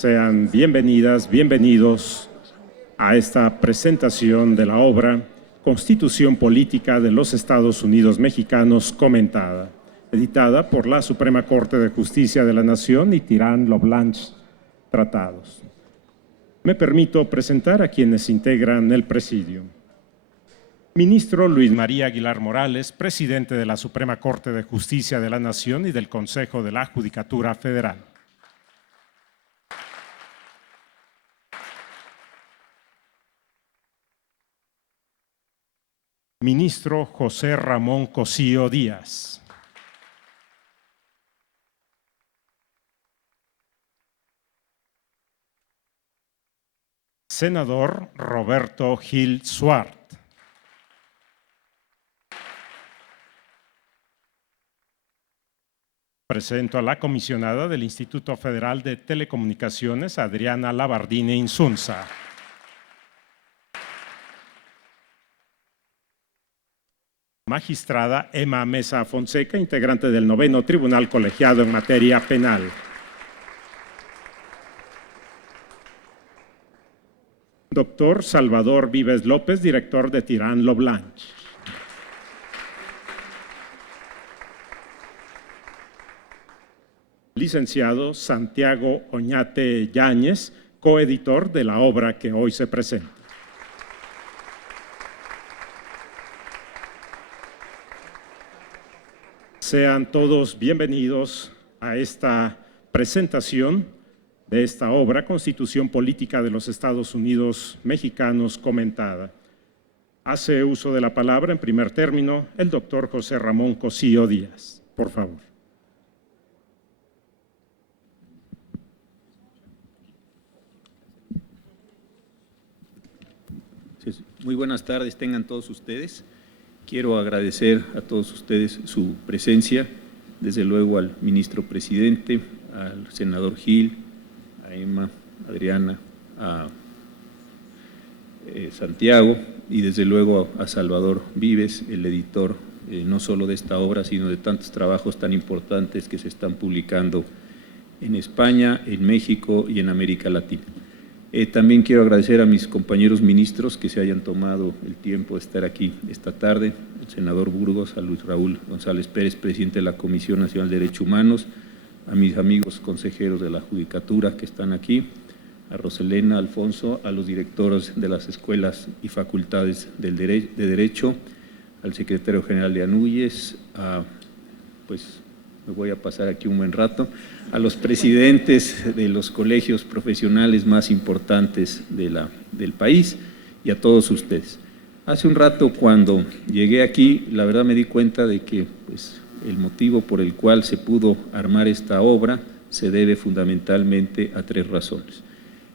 Sean bienvenidas, bienvenidos a esta presentación de la obra Constitución Política de los Estados Unidos Mexicanos comentada, editada por la Suprema Corte de Justicia de la Nación y Tirán-Loblanche Tratados. Me permito presentar a quienes integran el presidium. Ministro Luis María Aguilar Morales, presidente de la Suprema Corte de Justicia de la Nación y del Consejo de la Judicatura Federal. Ministro José Ramón Cosío Díaz. Senador Roberto Gil Suart. Presento a la comisionada del Instituto Federal de Telecomunicaciones, Adriana Labardine Insunza. Magistrada Emma Mesa Fonseca, integrante del 9º Tribunal Colegiado en materia penal. Doctor Salvador Vives López, director de Tirán-Loblanche. Licenciado Santiago Oñate Yáñez, coeditor de la obra que hoy se presenta. Sean todos bienvenidos a esta presentación de esta obra, Constitución Política de los Estados Unidos Mexicanos comentada. Hace uso de la palabra, en primer término, el doctor José Ramón Cosío Díaz. Por favor. Muy buenas tardes, tengan todos ustedes. Quiero agradecer a todos ustedes su presencia, desde luego al ministro presidente, al senador Gil, a Emma, Adriana, a Santiago y desde luego a Salvador Vives, el editor no solo de esta obra, sino de tantos trabajos tan importantes que se están publicando en España, en México y en América Latina. También quiero agradecer a mis compañeros ministros que se hayan tomado el tiempo de estar aquí esta tarde, al senador Burgos, a Luis Raúl González Pérez, presidente de la Comisión Nacional de Derechos Humanos, a mis amigos consejeros de la Judicatura que están aquí, a Roselena, Alfonso, a los directores de las escuelas y facultades de Derecho, al secretario general de ANUYES, me voy a pasar aquí un buen rato, a los presidentes de los colegios profesionales más importantes del país y a todos ustedes. Hace un rato cuando llegué aquí, la verdad me di cuenta de que el motivo por el cual se pudo armar esta obra se debe fundamentalmente a tres razones.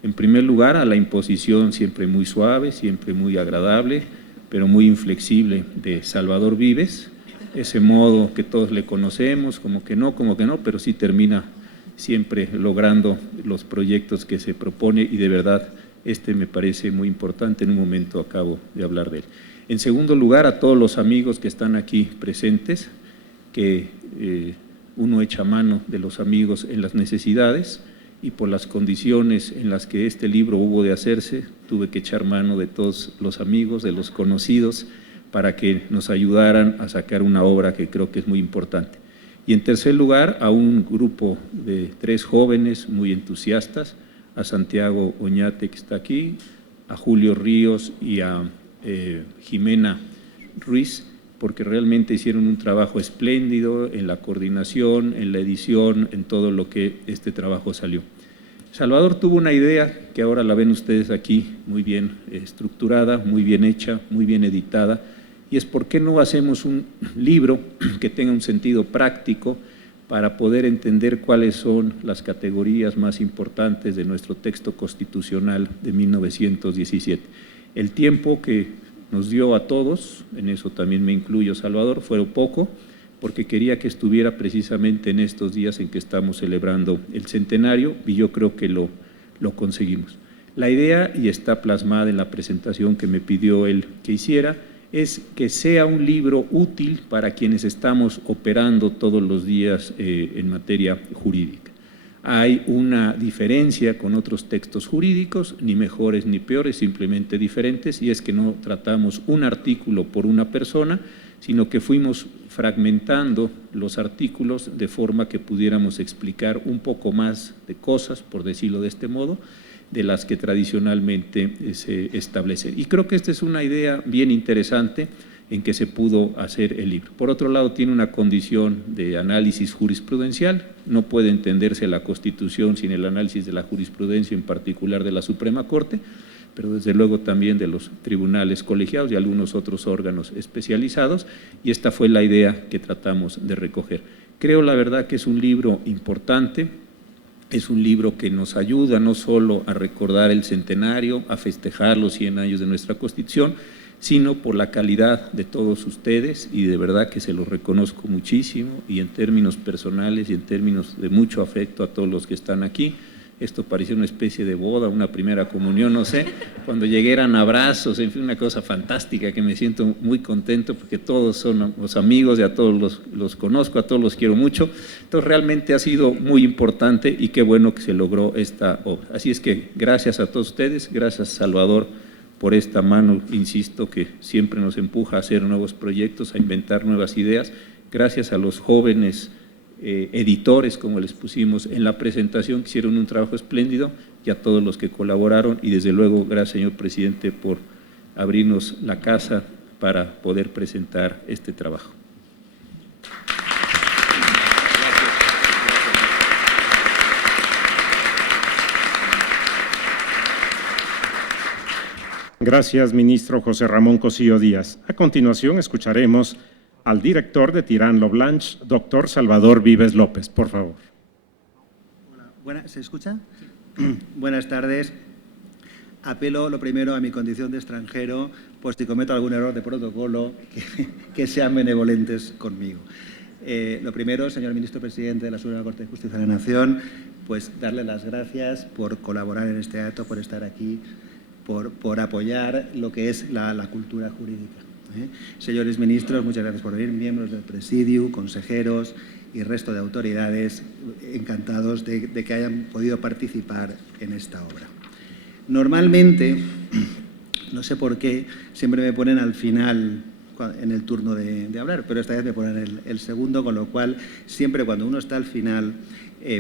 En primer lugar, a la imposición siempre muy suave, siempre muy agradable, pero muy inflexible de Salvador Vives, ese modo que todos le conocemos, como que no, pero sí termina siempre logrando los proyectos que se propone y de verdad me parece muy importante, en un momento acabo de hablar de él. En segundo lugar, a todos los amigos que están aquí presentes, que uno echa mano de los amigos en las necesidades y por las condiciones en las que este libro hubo de hacerse, tuve que echar mano de todos los amigos, de los conocidos, para que nos ayudaran a sacar una obra que creo que es muy importante. Y en tercer lugar, a un grupo de 3 jóvenes muy entusiastas, a Santiago Oñate que está aquí, a Julio Ríos y a Jimena Ruiz, porque realmente hicieron un trabajo espléndido en la coordinación, en la edición, en todo lo que este trabajo salió. Salvador tuvo una idea que ahora la ven ustedes aquí, muy bien estructurada, muy bien hecha, muy bien editada, y es por qué no hacemos un libro que tenga un sentido práctico para poder entender cuáles son las categorías más importantes de nuestro texto constitucional de 1917. El tiempo que nos dio a todos, en eso también me incluyo Salvador, fue poco, porque quería que estuviera precisamente en estos días en que estamos celebrando el centenario y yo creo que lo conseguimos. La idea, y está plasmada en la presentación que me pidió él que hiciera, es que sea un libro útil para quienes estamos operando todos los días en materia jurídica. hay una diferencia con otros textos jurídicos, ni mejores ni peores, simplemente diferentes, y es que no tratamos un artículo por una persona, sino que fuimos fragmentando los artículos de forma que pudiéramos explicar un poco más de cosas, por decirlo de este modo, de las que tradicionalmente se establecen. Y creo que esta es una idea bien interesante en que se pudo hacer el libro. Por otro lado, tiene una condición de análisis jurisprudencial, no puede entenderse la Constitución sin el análisis de la jurisprudencia, en particular de la Suprema Corte, pero desde luego también de los tribunales colegiados y algunos otros órganos especializados, y esta fue la idea que tratamos de recoger. Creo, la verdad, que es un libro importante, es un libro que nos ayuda no solo a recordar el centenario, a festejar los 100 años de nuestra Constitución, sino por la calidad de todos ustedes, y de verdad que se los reconozco muchísimo, y en términos personales y en términos de mucho afecto a todos los que están aquí. Esto parecía una especie de boda, una primera comunión, no sé, cuando llegué eran abrazos, en fin, una cosa fantástica que me siento muy contento porque todos son los amigos y a todos los conozco, a todos los quiero mucho. Entonces realmente ha sido muy importante y qué bueno que se logró esta obra. Así es que gracias a todos ustedes, gracias Salvador por esta mano, insisto, que siempre nos empuja a hacer nuevos proyectos, a inventar nuevas ideas. Gracias a los jóvenes editores, como les pusimos en la presentación, que hicieron un trabajo espléndido, y a todos los que colaboraron, y desde luego gracias, señor presidente, por abrirnos la casa para poder presentar este trabajo. Gracias, ministro José Ramón Cosío Díaz. A continuación, escucharemos al director de Tirán Lo Blanche, doctor Salvador Vives López, por favor. Hola, ¿se escucha? Sí. Buenas tardes. Apelo lo primero a mi condición de extranjero, pues si cometo algún error de protocolo, que sean benevolentes conmigo. Lo primero, señor ministro presidente de la Suprema Corte de Justicia de la Nación, pues darle las gracias por colaborar en este acto, por estar aquí, por apoyar lo que es la cultura jurídica. Señores ministros, muchas gracias por venir, miembros del Presidium, consejeros y resto de autoridades, encantados de que hayan podido participar en esta obra. Normalmente, no sé por qué, siempre me ponen al final en el turno de hablar, pero esta vez me ponen el segundo, con lo cual siempre cuando uno está al final,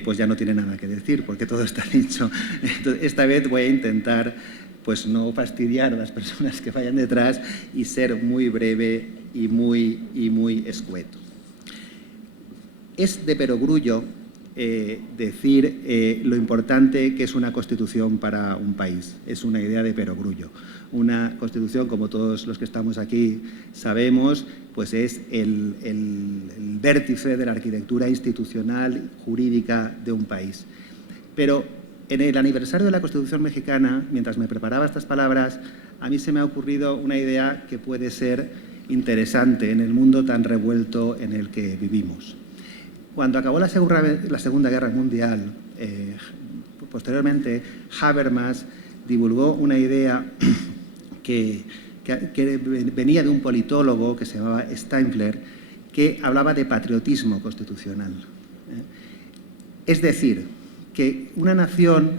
pues ya no tiene nada que decir, porque todo está dicho. Entonces, esta vez voy a intentar pues no fastidiar a las personas que vayan detrás y ser muy breve y muy escueto. Es de perogrullo decir lo importante que es una Constitución para un país. Es una idea de perogrullo. Una Constitución, como todos los que estamos aquí sabemos, pues es el vértice de la arquitectura institucional, jurídica de un país. Pero en el aniversario de la Constitución mexicana, mientras me preparaba estas palabras, a mí se me ha ocurrido una idea que puede ser interesante en el mundo tan revuelto en el que vivimos. Cuando acabó la Segunda Guerra Mundial, posteriormente Habermas divulgó una idea que venía de un politólogo que se llamaba Steinfler, que hablaba de patriotismo constitucional. Es decir, que una nación,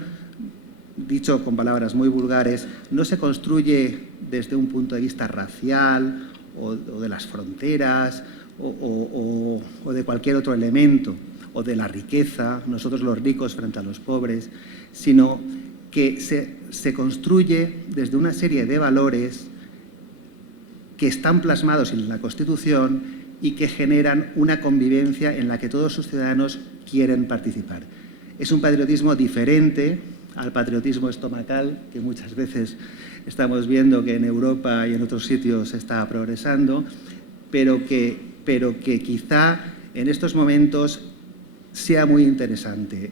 dicho con palabras muy vulgares, no se construye desde un punto de vista racial o de las fronteras o de cualquier otro elemento, o de la riqueza, nosotros los ricos frente a los pobres, sino que se construye desde una serie de valores que están plasmados en la Constitución y que generan una convivencia en la que todos sus ciudadanos quieren participar. Es un patriotismo diferente al patriotismo estomacal que muchas veces estamos viendo que en Europa y en otros sitios está progresando, pero que quizá en estos momentos sea muy interesante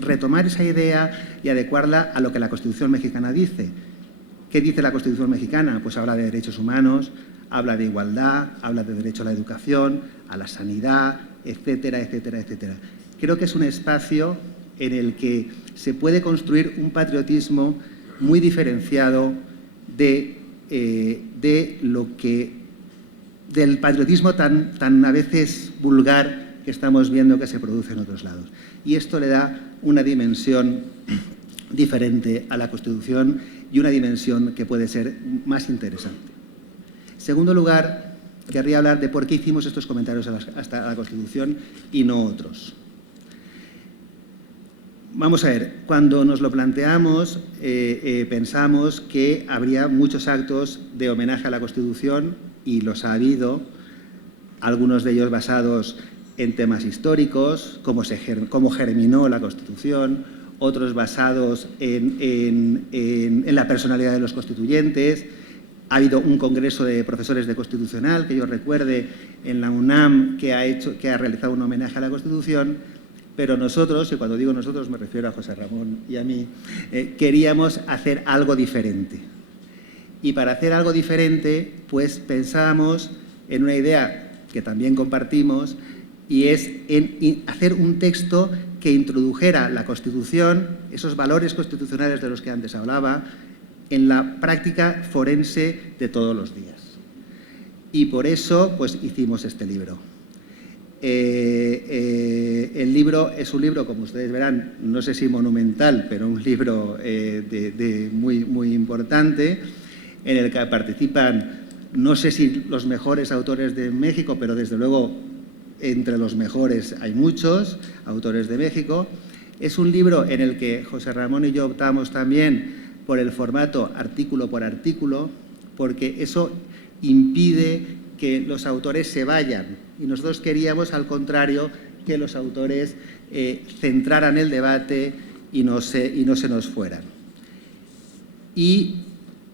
retomar esa idea y adecuarla a lo que la Constitución mexicana dice. ¿Qué dice la Constitución mexicana? Pues habla de derechos humanos, habla de igualdad, habla de derecho a la educación, a la sanidad, etcétera, etcétera, etcétera. Creo que es un espacio en el que se puede construir un patriotismo muy diferenciado del patriotismo tan a veces vulgar que estamos viendo que se produce en otros lados. Y esto le da una dimensión diferente a la Constitución y una dimensión que puede ser más interesante. En segundo lugar, querría hablar de por qué hicimos estos comentarios hasta la Constitución y no otros. Vamos a ver, cuando nos lo planteamos, pensamos que habría muchos actos de homenaje a la Constitución, y los ha habido, algunos de ellos basados en temas históricos, cómo germinó la Constitución, otros basados en la personalidad de los constituyentes. Ha habido un congreso de profesores de Constitucional, que yo recuerde, en la UNAM, que ha realizado un homenaje a la Constitución. Pero nosotros, y cuando digo nosotros me refiero a José Ramón y a mí, queríamos hacer algo diferente. Y para hacer algo diferente, pues pensábamos en una idea que también compartimos, y es en hacer un texto que introdujera la Constitución, esos valores constitucionales de los que antes hablaba, en la práctica forense de todos los días. Y por eso, pues hicimos este libro. El libro es un libro, como ustedes verán, no sé si monumental, pero un libro muy importante, en el que participan, no sé si los mejores autores de México, pero desde luego entre los mejores hay muchos autores de México. Es un libro en el que José Ramón y yo optamos también por el formato artículo por artículo, porque eso impide que los autores se vayan. Y nosotros queríamos, al contrario, que los autores centraran el debate y no se nos fueran. Y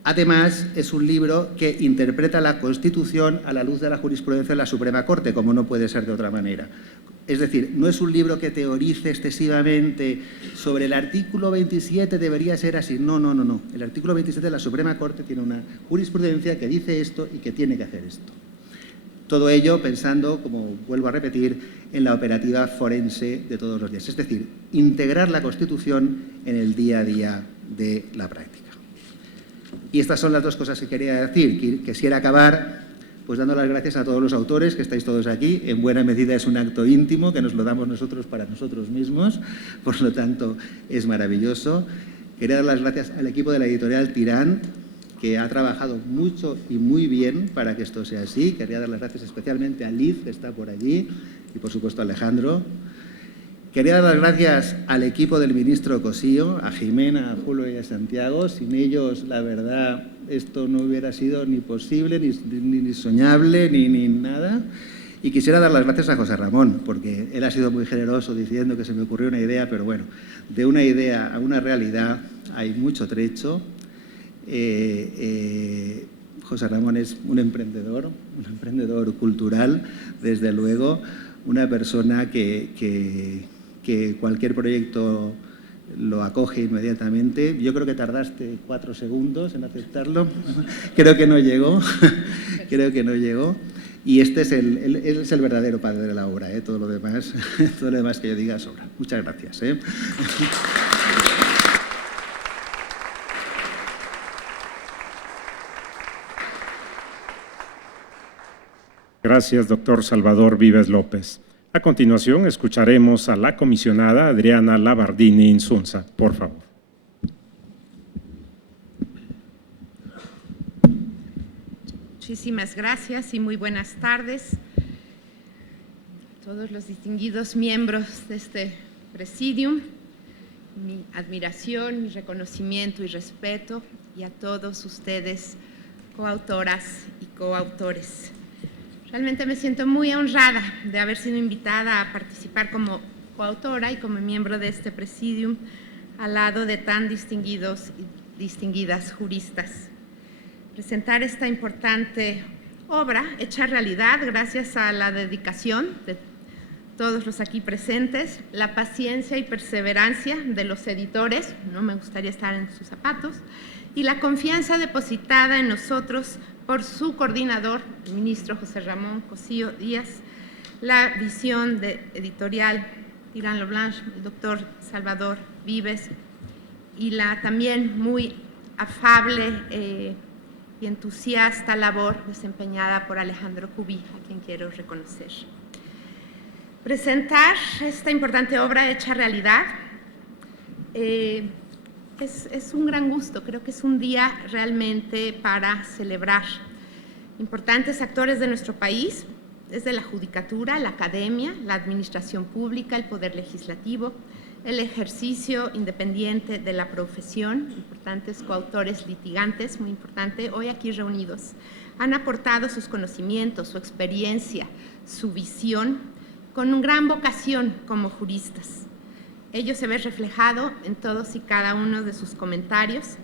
además es un libro que interpreta la Constitución a la luz de la jurisprudencia de la Suprema Corte, como no puede ser de otra manera. Es decir, no es un libro que teorice excesivamente sobre el artículo 27 debería ser así. No, no, no, no. El artículo 27 de la Suprema Corte tiene una jurisprudencia que dice esto y que tiene que hacer esto. Todo ello pensando, como vuelvo a repetir, en la operativa forense de todos los días. Es decir, integrar la Constitución en el día a día de la práctica. Y estas son las dos cosas que quería decir. Quisiera acabar pues dando las gracias a todos los autores que estáis todos aquí. En buena medida es un acto íntimo que nos lo damos nosotros para nosotros mismos, por lo tanto es maravilloso. Quería dar las gracias al equipo de la editorial Tirán, que ha trabajado mucho y muy bien para que esto sea así. Quería dar las gracias especialmente a Liz, que está por allí, y por supuesto a Alejandro. Quería dar las gracias al equipo del ministro Cossío, a Jimena, a Julio y a Santiago. Sin ellos, la verdad, esto no hubiera sido ni posible, ni soñable, ni nada. Y quisiera dar las gracias a José Ramón, porque él ha sido muy generoso diciendo que se me ocurrió una idea, pero bueno, de una idea a una realidad hay mucho trecho. José Ramón es un emprendedor cultural, desde luego, una persona que cualquier proyecto lo acoge inmediatamente. Yo creo que tardaste 4 segundos en aceptarlo. Creo que no llegó. Y este es el verdadero padre de la obra, todo lo demás que yo diga sobra. Muchas gracias. Gracias, doctor Salvador Vives López. A continuación, escucharemos a la comisionada Adriana Labardini Insunza. Por favor. Muchísimas gracias y muy buenas tardes a todos los distinguidos miembros de este presidium. Mi admiración, mi reconocimiento y respeto, y a todos ustedes, coautoras y coautores. Realmente me siento muy honrada de haber sido invitada a participar como coautora y como miembro de este presidium al lado de tan distinguidos y distinguidas juristas. Presentar esta importante obra hecha realidad gracias a la dedicación de todos los aquí presentes, la paciencia y perseverancia de los editores, no me gustaría estar en sus zapatos, y la confianza depositada en nosotros por su coordinador, el ministro José Ramón Cossío Díaz, la visión de editorial Tirán Leblanc, el doctor Salvador Vives, y la también muy afable y entusiasta labor desempeñada por Alejandro Cubí, a quien quiero reconocer. Presentar esta importante obra hecha realidad es un gran gusto. Creo que es un día realmente para celebrar. Importantes actores de nuestro país, desde la judicatura, la academia, la administración pública, el poder legislativo, el ejercicio independiente de la profesión, importantes coautores litigantes, muy importante, hoy aquí reunidos, han aportado sus conocimientos, su experiencia, su visión, con una gran vocación como juristas. Ello se ve reflejado en todos y cada uno de sus comentarios,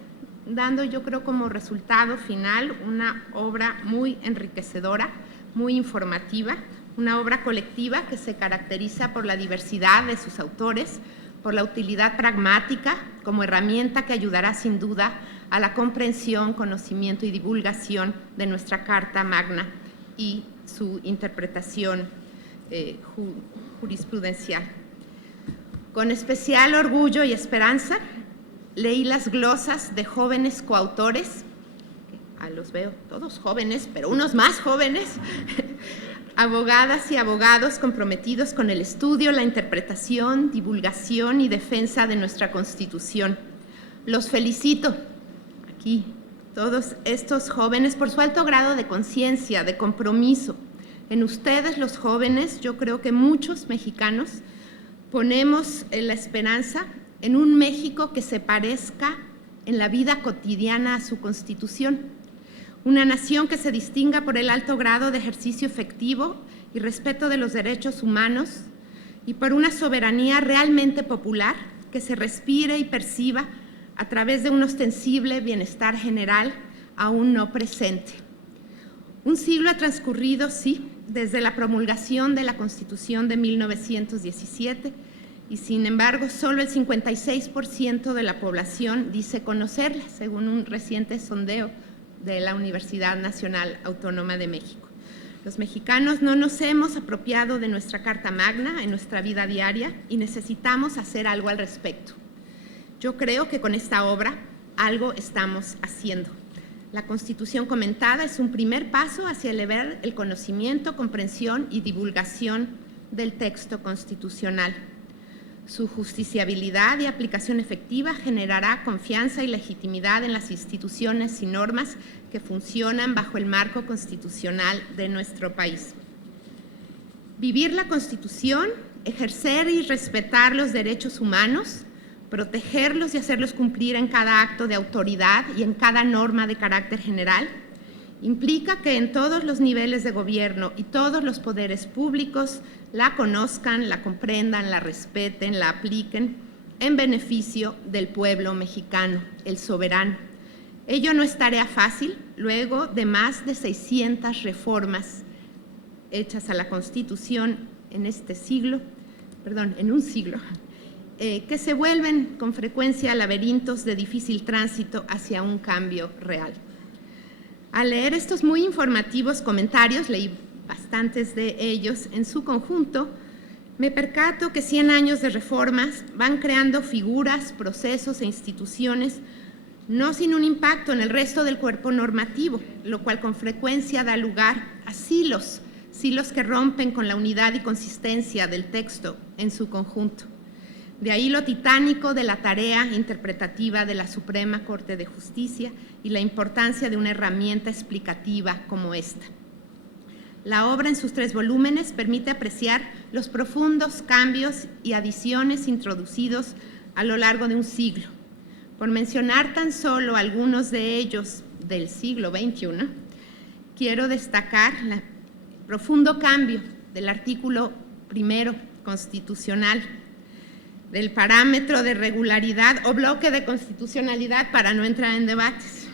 dando, yo creo, como resultado final una obra muy enriquecedora, muy informativa, una obra colectiva que se caracteriza por la diversidad de sus autores, por la utilidad pragmática como herramienta que ayudará sin duda a la comprensión, conocimiento y divulgación de nuestra Carta Magna y su interpretación jurisprudencial. Con especial orgullo y esperanza, leí las glosas de jóvenes coautores, los veo todos jóvenes, pero unos más jóvenes, abogadas y abogados comprometidos con el estudio, la interpretación, divulgación y defensa de nuestra Constitución. Los felicito aquí, todos estos jóvenes, por su alto grado de conciencia, de compromiso. En ustedes, los jóvenes, yo creo que muchos mexicanos ponemos la esperanza en un México que se parezca en la vida cotidiana a su Constitución. Una nación que se distinga por el alto grado de ejercicio efectivo y respeto de los derechos humanos y por una soberanía realmente popular que se respire y perciba a través de un ostensible bienestar general aún no presente. Un siglo ha transcurrido, sí, desde la promulgación de la Constitución de 1917 y, sin embargo, solo el 56% de la población dice conocerla, según un reciente sondeo de la Universidad Nacional Autónoma de México. Los mexicanos no nos hemos apropiado de nuestra Carta Magna en nuestra vida diaria y necesitamos hacer algo al respecto. Yo creo que con esta obra algo estamos haciendo. La Constitución comentada es un primer paso hacia elevar el conocimiento, comprensión y divulgación del texto constitucional. Su justiciabilidad y aplicación efectiva generará confianza y legitimidad en las instituciones y normas que funcionan bajo el marco constitucional de nuestro país. Vivir la Constitución, ejercer y respetar los derechos humanos, protegerlos y hacerlos cumplir en cada acto de autoridad y en cada norma de carácter general, implica que en todos los niveles de gobierno y todos los poderes públicos la conozcan, la comprendan, la respeten, la apliquen en beneficio del pueblo mexicano, el soberano. Ello no es tarea fácil, luego de más de 600 reformas hechas a la Constitución en un siglo, que se vuelven con frecuencia laberintos de difícil tránsito hacia un cambio real. Al leer estos muy informativos comentarios, leí bastantes de ellos en su conjunto, me percato que 100 años de reformas van creando figuras, procesos e instituciones no sin un impacto en el resto del cuerpo normativo, lo cual con frecuencia da lugar a silos que rompen con la unidad y consistencia del texto en su conjunto. De ahí lo titánico de la tarea interpretativa de la Suprema Corte de Justicia y la importancia de una herramienta explicativa como esta. La obra en sus 3 volúmenes permite apreciar los profundos cambios y adiciones introducidos a lo largo de un siglo. Por mencionar tan solo algunos de ellos del siglo XXI, quiero destacar el profundo cambio del artículo 1 constitucional, del parámetro de regularidad o bloque de constitucionalidad para no entrar en debates.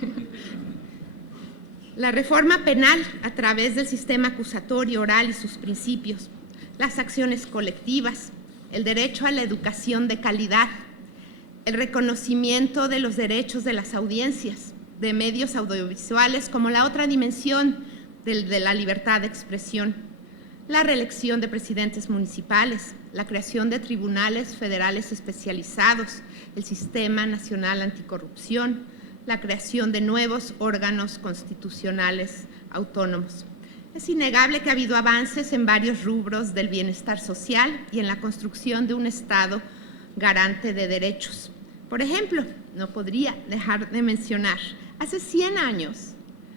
La reforma penal a través del sistema acusatorio oral y sus principios, las acciones colectivas, el derecho a la educación de calidad, el reconocimiento de los derechos de las audiencias, de medios audiovisuales como la otra dimensión de la libertad de expresión, la reelección de presidentes municipales, la creación de tribunales federales especializados, el Sistema Nacional Anticorrupción, la creación de nuevos órganos constitucionales autónomos. Es innegable que ha habido avances en varios rubros del bienestar social y en la construcción de un Estado garante de derechos. Por ejemplo, no podría dejar de mencionar, hace 100 años,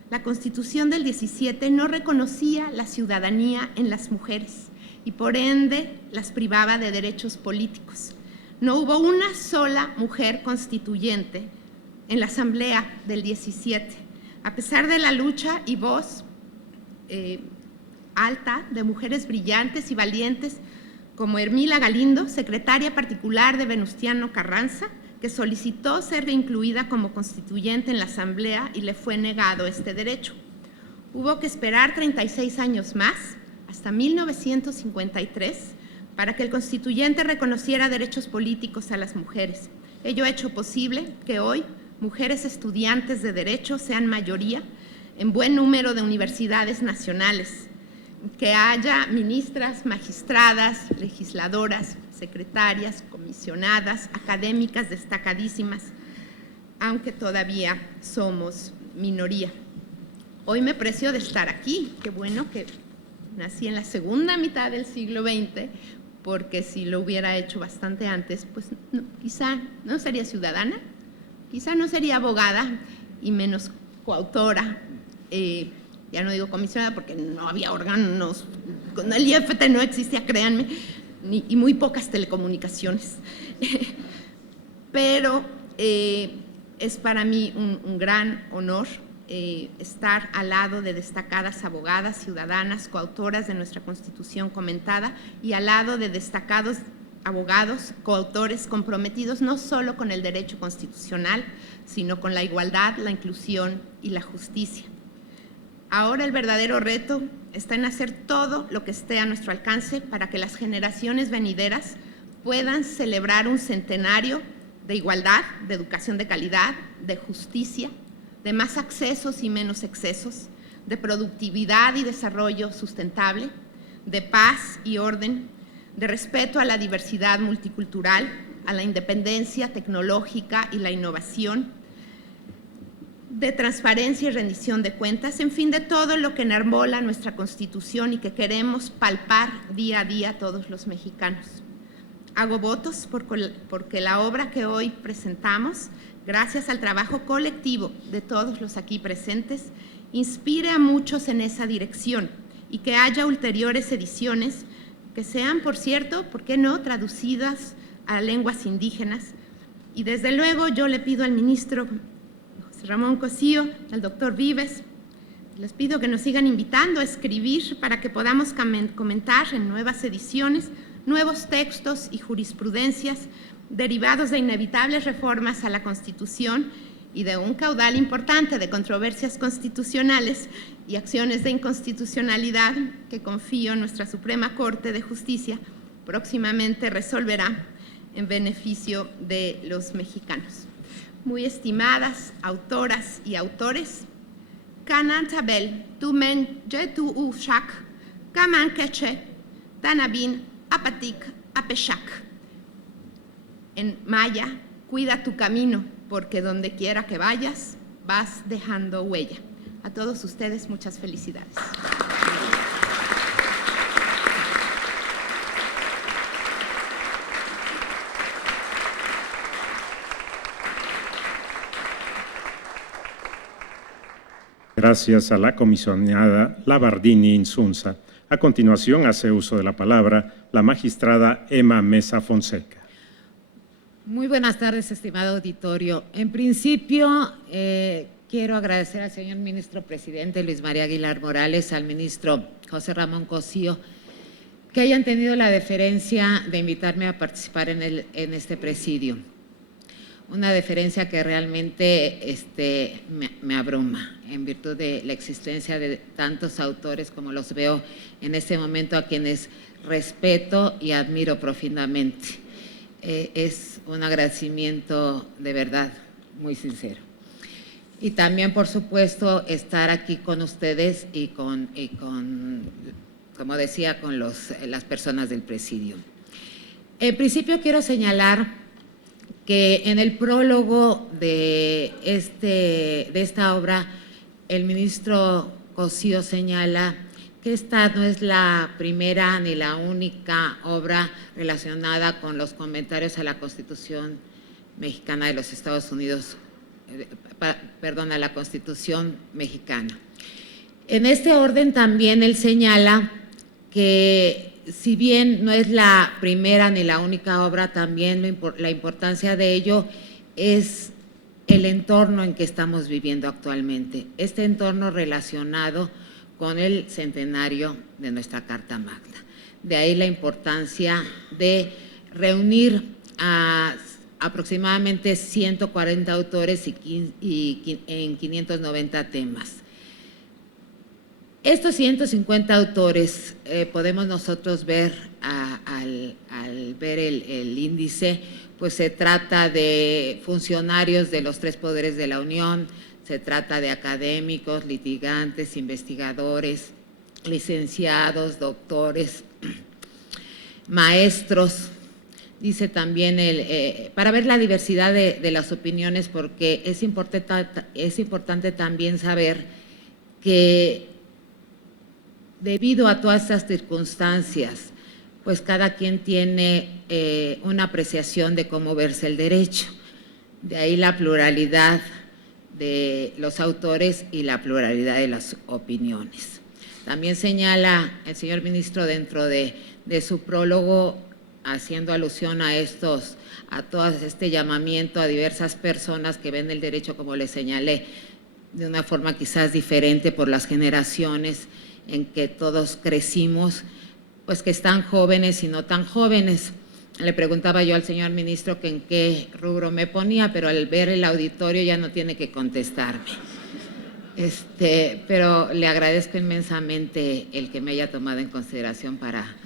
la Constitución del 17 no reconocía la ciudadanía en las mujeres y por ende las privaba de derechos políticos. No hubo una sola mujer constituyente en la Asamblea del 17, a pesar de la lucha y voz alta de mujeres brillantes y valientes como Hermila Galindo, secretaria particular de Venustiano Carranza, que solicitó ser incluida como constituyente en la Asamblea y le fue negado este derecho. Hubo que esperar 36 años más, hasta 1953, para que el constituyente reconociera derechos políticos a las mujeres. Ello ha hecho posible que hoy mujeres estudiantes de Derecho sean mayoría en buen número de universidades nacionales, que haya ministras, magistradas, legisladoras, secretarias, comisionadas, académicas destacadísimas, aunque todavía somos minoría. Hoy me precio de estar aquí, qué bueno que nací en la segunda mitad del siglo XX, porque si lo hubiera hecho bastante antes, pues no, quizá no sería ciudadana, quizá no sería abogada y menos coautora, ya no digo comisionada porque no había órganos, con el IFT no existía, créanme, y muy pocas telecomunicaciones. Pero es para mí un gran honor estar al lado de destacadas abogadas, ciudadanas, coautoras de nuestra Constitución comentada y al lado de destacados abogados, coautores comprometidos no solo con el derecho constitucional, sino con la igualdad, la inclusión y la justicia. Ahora el verdadero reto está en hacer todo lo que esté a nuestro alcance para que las generaciones venideras puedan celebrar un centenario de igualdad, de educación de calidad, de justicia, de más accesos y menos excesos, de productividad y desarrollo sustentable, de paz y orden, de respeto a la diversidad multicultural, a la independencia tecnológica y la innovación, de transparencia y rendición de cuentas, en fin, de todo lo que enarbola nuestra Constitución y que queremos palpar día a día todos los mexicanos. Hago votos porque la obra que hoy presentamos, gracias al trabajo colectivo de todos los aquí presentes, inspire a muchos en esa dirección y que haya ulteriores ediciones que sean, por cierto, ¿por qué no?, traducidas a lenguas indígenas. Y desde luego yo le pido al ministro Ramón Cosío, al doctor Vives, les pido que nos sigan invitando a escribir para que podamos comentar en nuevas ediciones nuevos textos y jurisprudencias derivados de inevitables reformas a la Constitución y de un caudal importante de controversias constitucionales y acciones de inconstitucionalidad que confío en nuestra Suprema Corte de Justicia próximamente resolverá en beneficio de los mexicanos. Muy estimadas autoras y autores, Kanan Tabel, Tumen, Jetu Ushak, Kaman Keche, Tanabin, Apatik, Apeshak. En maya, cuida tu camino, porque donde quiera que vayas, vas dejando huella. A todos ustedes, muchas felicidades. Gracias a la comisionada Labardini Insunza. A continuación, hace uso de la palabra la magistrada Emma Mesa Fonseca. Muy buenas tardes, estimado auditorio. En principio, quiero agradecer al señor ministro presidente Luis María Aguilar Morales, al ministro José Ramón Cosío, que hayan tenido la deferencia de invitarme a participar en este presidio. Una deferencia que realmente me abruma en virtud de la existencia de tantos autores como los veo en este momento, a quienes respeto y admiro profundamente. Es un agradecimiento de verdad muy sincero. Y también, por supuesto, estar aquí con ustedes y con como decía, con las personas del presidio. En principio quiero señalar que en el prólogo de esta obra, el ministro Cosío señala que esta no es la primera ni la única obra relacionada con los comentarios a la Constitución mexicana de los Estados Unidos, a la Constitución mexicana. En este orden también él señala que si bien no es la primera ni la única obra, también la importancia de ello es el entorno en que estamos viviendo actualmente, este entorno relacionado con el centenario de nuestra Carta Magna. De ahí la importancia de reunir a aproximadamente 140 autores en 590 temas. Estos 150 autores podemos nosotros ver al ver el índice, pues se trata de funcionarios de los 3 poderes de la Unión, se trata de académicos, litigantes, investigadores, licenciados, doctores, maestros. Dice también, para ver la diversidad de las opiniones, porque es importante también saber que debido a todas estas circunstancias, pues cada quien tiene una apreciación de cómo verse el derecho. De ahí la pluralidad de los autores y la pluralidad de las opiniones. También señala el señor ministro dentro de su prólogo, haciendo alusión a todo este llamamiento a diversas personas que ven el derecho, como les señalé, de una forma quizás diferente por las generaciones en que todos crecimos, pues que están jóvenes y no tan jóvenes. Le preguntaba yo al señor ministro que en qué rubro me ponía, pero al ver el auditorio ya no tiene que contestarme. Pero le agradezco inmensamente el que me haya tomado en consideración para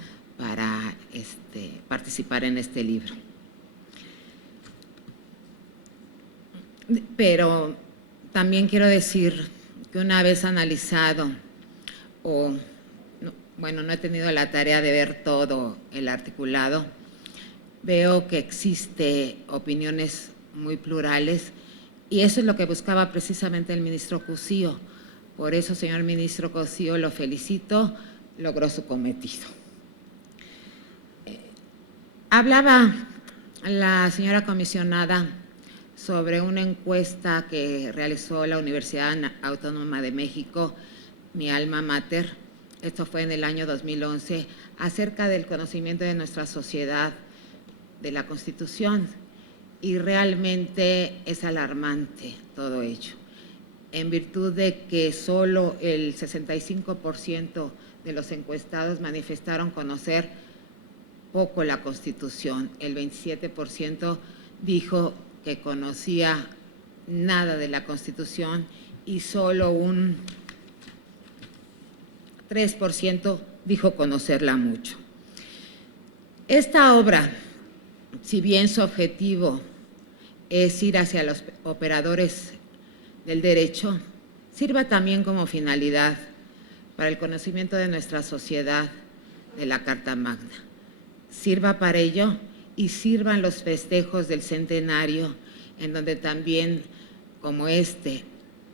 participar en este libro. Pero también quiero decir que una vez analizado, no he tenido la tarea de ver todo el articulado, veo que existe opiniones muy plurales y eso es lo que buscaba precisamente el ministro Cosío. Por eso, señor ministro Cosío, lo felicito, logró su cometido. Hablaba la señora comisionada sobre una encuesta que realizó la Universidad Autónoma de México, mi alma mater, esto fue en el año 2011, acerca del conocimiento de nuestra sociedad de la Constitución, y realmente es alarmante todo ello, en virtud de que solo el 65% de los encuestados manifestaron conocer poco la Constitución, el 27% dijo que conocía nada de la Constitución y solo un 3% dijo conocerla mucho. Esta obra, si bien su objetivo es ir hacia los operadores del derecho, sirva también como finalidad para el conocimiento de nuestra sociedad de la Carta Magna. Sirva para ello y sirvan los festejos del centenario, en donde también, como este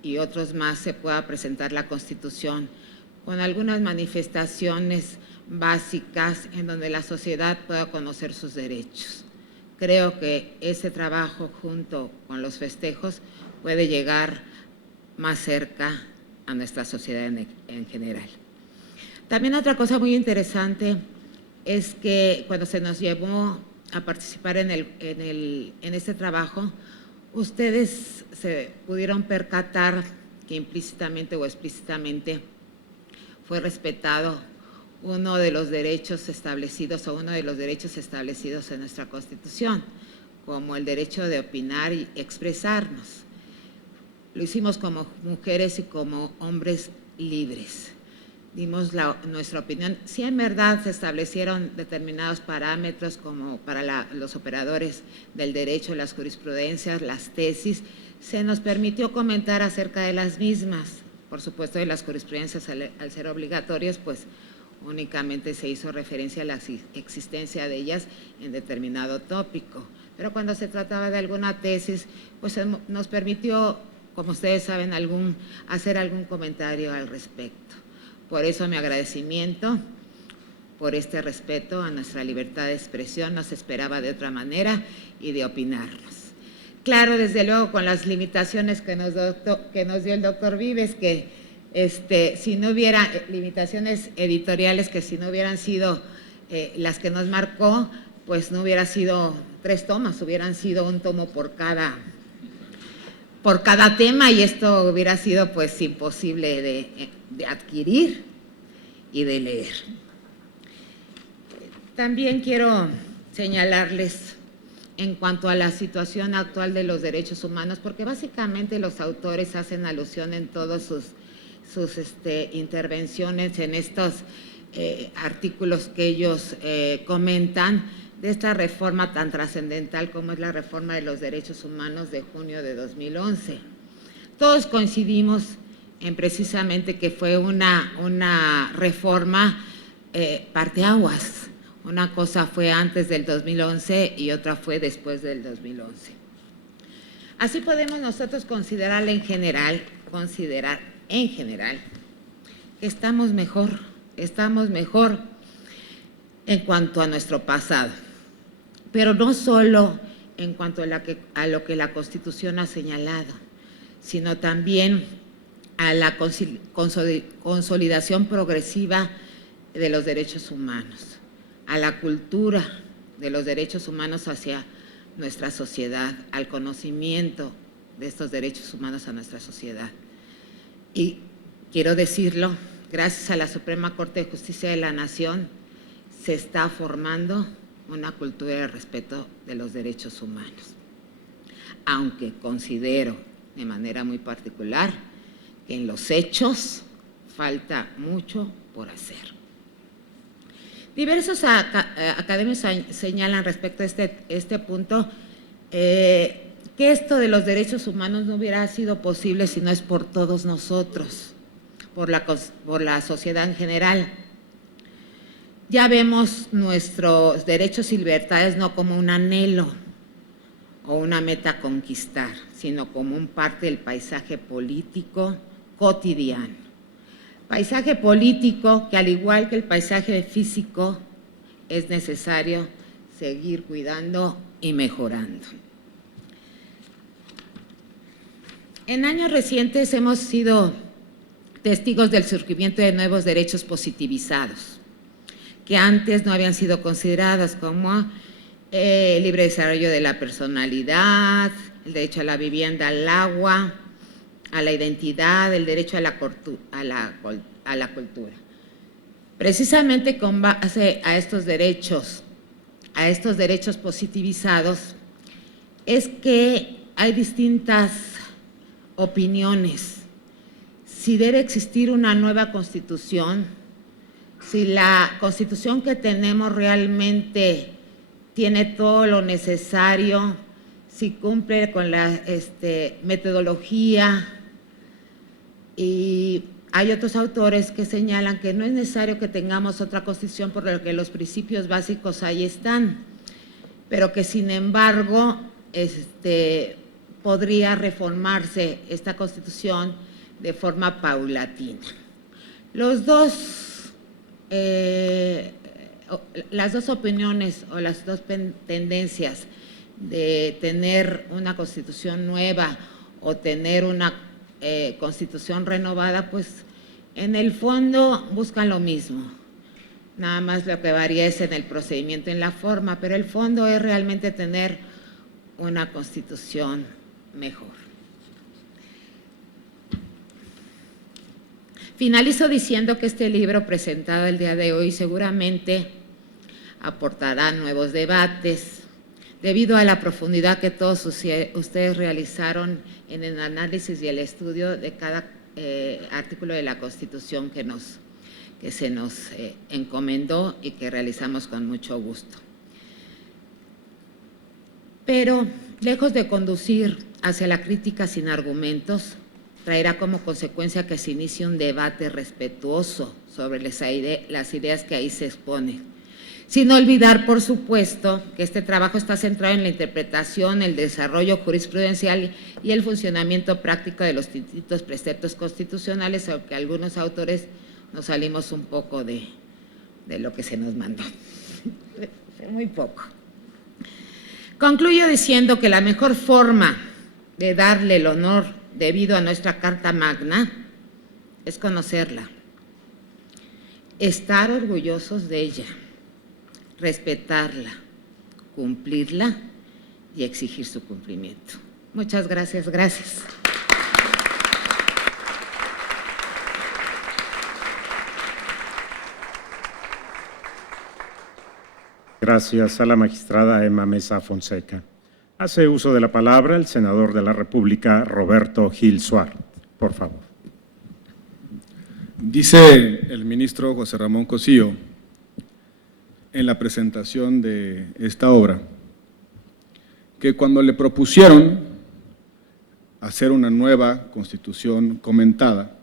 y otros más, se pueda presentar la Constitución con algunas manifestaciones básicas en donde la sociedad pueda conocer sus derechos. Creo que ese trabajo junto con los festejos puede llegar más cerca a nuestra sociedad en general. También otra cosa muy interesante es que cuando se nos llevó a participar en este trabajo, ustedes se pudieron percatar que implícitamente o explícitamente fue respetado uno de los derechos establecidos en nuestra Constitución, como el derecho de opinar y expresarnos. Lo hicimos como mujeres y como hombres libres. Dimos nuestra opinión. Sí, en verdad se establecieron determinados parámetros como para los operadores del derecho, las jurisprudencias, las tesis. Se nos permitió comentar acerca de las mismas. Por supuesto, de las jurisprudencias, al ser obligatorias, pues únicamente se hizo referencia a la existencia de ellas en determinado tópico. Pero cuando se trataba de alguna tesis, pues nos permitió, como ustedes saben, hacer algún comentario al respecto. Por eso mi agradecimiento por este respeto a nuestra libertad de expresión. No se esperaba de otra manera y de opinarnos. Claro, desde luego, con las limitaciones que nos dio el doctor Vives, que si no hubiera limitaciones editoriales, que si no hubieran sido las que nos marcó, pues no hubiera sido 3 tomas, hubieran sido un tomo por cada tema, y esto hubiera sido pues imposible de adquirir y de leer. También quiero señalarles en cuanto a la situación actual de los derechos humanos, porque básicamente los autores hacen alusión en todas sus intervenciones en estos artículos que ellos comentan de esta reforma tan trascendental como es la reforma de los derechos humanos de junio de 2011. Todos coincidimos en precisamente que fue una reforma parteaguas. Una cosa fue antes del 2011 y otra fue después del 2011. Así podemos nosotros considerar en general que estamos mejor en cuanto a nuestro pasado, pero no solo en cuanto a lo que la Constitución ha señalado, sino también a la consolidación progresiva de los derechos humanos, a la cultura de los derechos humanos hacia nuestra sociedad, al conocimiento de estos derechos humanos a nuestra sociedad. Y quiero decirlo, gracias a la Suprema Corte de Justicia de la Nación, se está formando una cultura de respeto de los derechos humanos, aunque considero de manera muy particular que en los hechos falta mucho por hacer. Diversos académicos señalan respecto a este punto que esto de los derechos humanos no hubiera sido posible si no es por todos nosotros, por la sociedad en general. Ya vemos nuestros derechos y libertades no como un anhelo o una meta a conquistar, sino como un parte del paisaje político cotidiano. Paisaje político que, al igual que el paisaje físico, es necesario seguir cuidando y mejorando. En años recientes hemos sido testigos del surgimiento de nuevos derechos positivizados, que antes no habían sido considerados, como el libre desarrollo de la personalidad, el derecho a la vivienda, al agua, a la identidad, el derecho a la cultura. Precisamente con base a estos derechos positivizados, es que hay distintas opiniones. Si debe existir una nueva Constitución, si la Constitución que tenemos realmente tiene todo lo necesario, si cumple con la metodología. Y hay otros autores que señalan que no es necesario que tengamos otra Constitución, por lo que los principios básicos ahí están, pero que sin embargo podría reformarse esta Constitución de forma paulatina. Las dos opiniones o las dos tendencias de tener una Constitución nueva o tener una Constitución renovada, pues en el fondo buscan lo mismo. Nada más lo que varía es en el procedimiento, en la forma, pero el fondo es realmente tener una Constitución mejor. Finalizo diciendo que este libro presentado el día de hoy seguramente aportará nuevos debates, debido a la profundidad que todos ustedes realizaron en el análisis y el estudio de cada artículo de la Constitución que se nos encomendó y que realizamos con mucho gusto. Pero, lejos de conducir hacia la crítica sin argumentos, traerá como consecuencia que se inicie un debate respetuoso sobre las ideas que ahí se exponen. Sin olvidar, por supuesto, que este trabajo está centrado en la interpretación, el desarrollo jurisprudencial y el funcionamiento práctico de los distintos preceptos constitucionales, aunque algunos autores nos salimos un poco de lo que se nos mandó, muy poco. Concluyo diciendo que la mejor forma de darle el honor debido a nuestra Carta Magna es conocerla, estar orgullosos de ella, respetarla, cumplirla y exigir su cumplimiento. Muchas gracias. Gracias. Gracias a la magistrada Emma Mesa Fonseca. Hace uso de la palabra el senador de la República, Roberto Gil Suárez. Por favor. Dice el ministro José Ramón Cosío en la presentación de esta obra que cuando le propusieron hacer una nueva constitución comentada,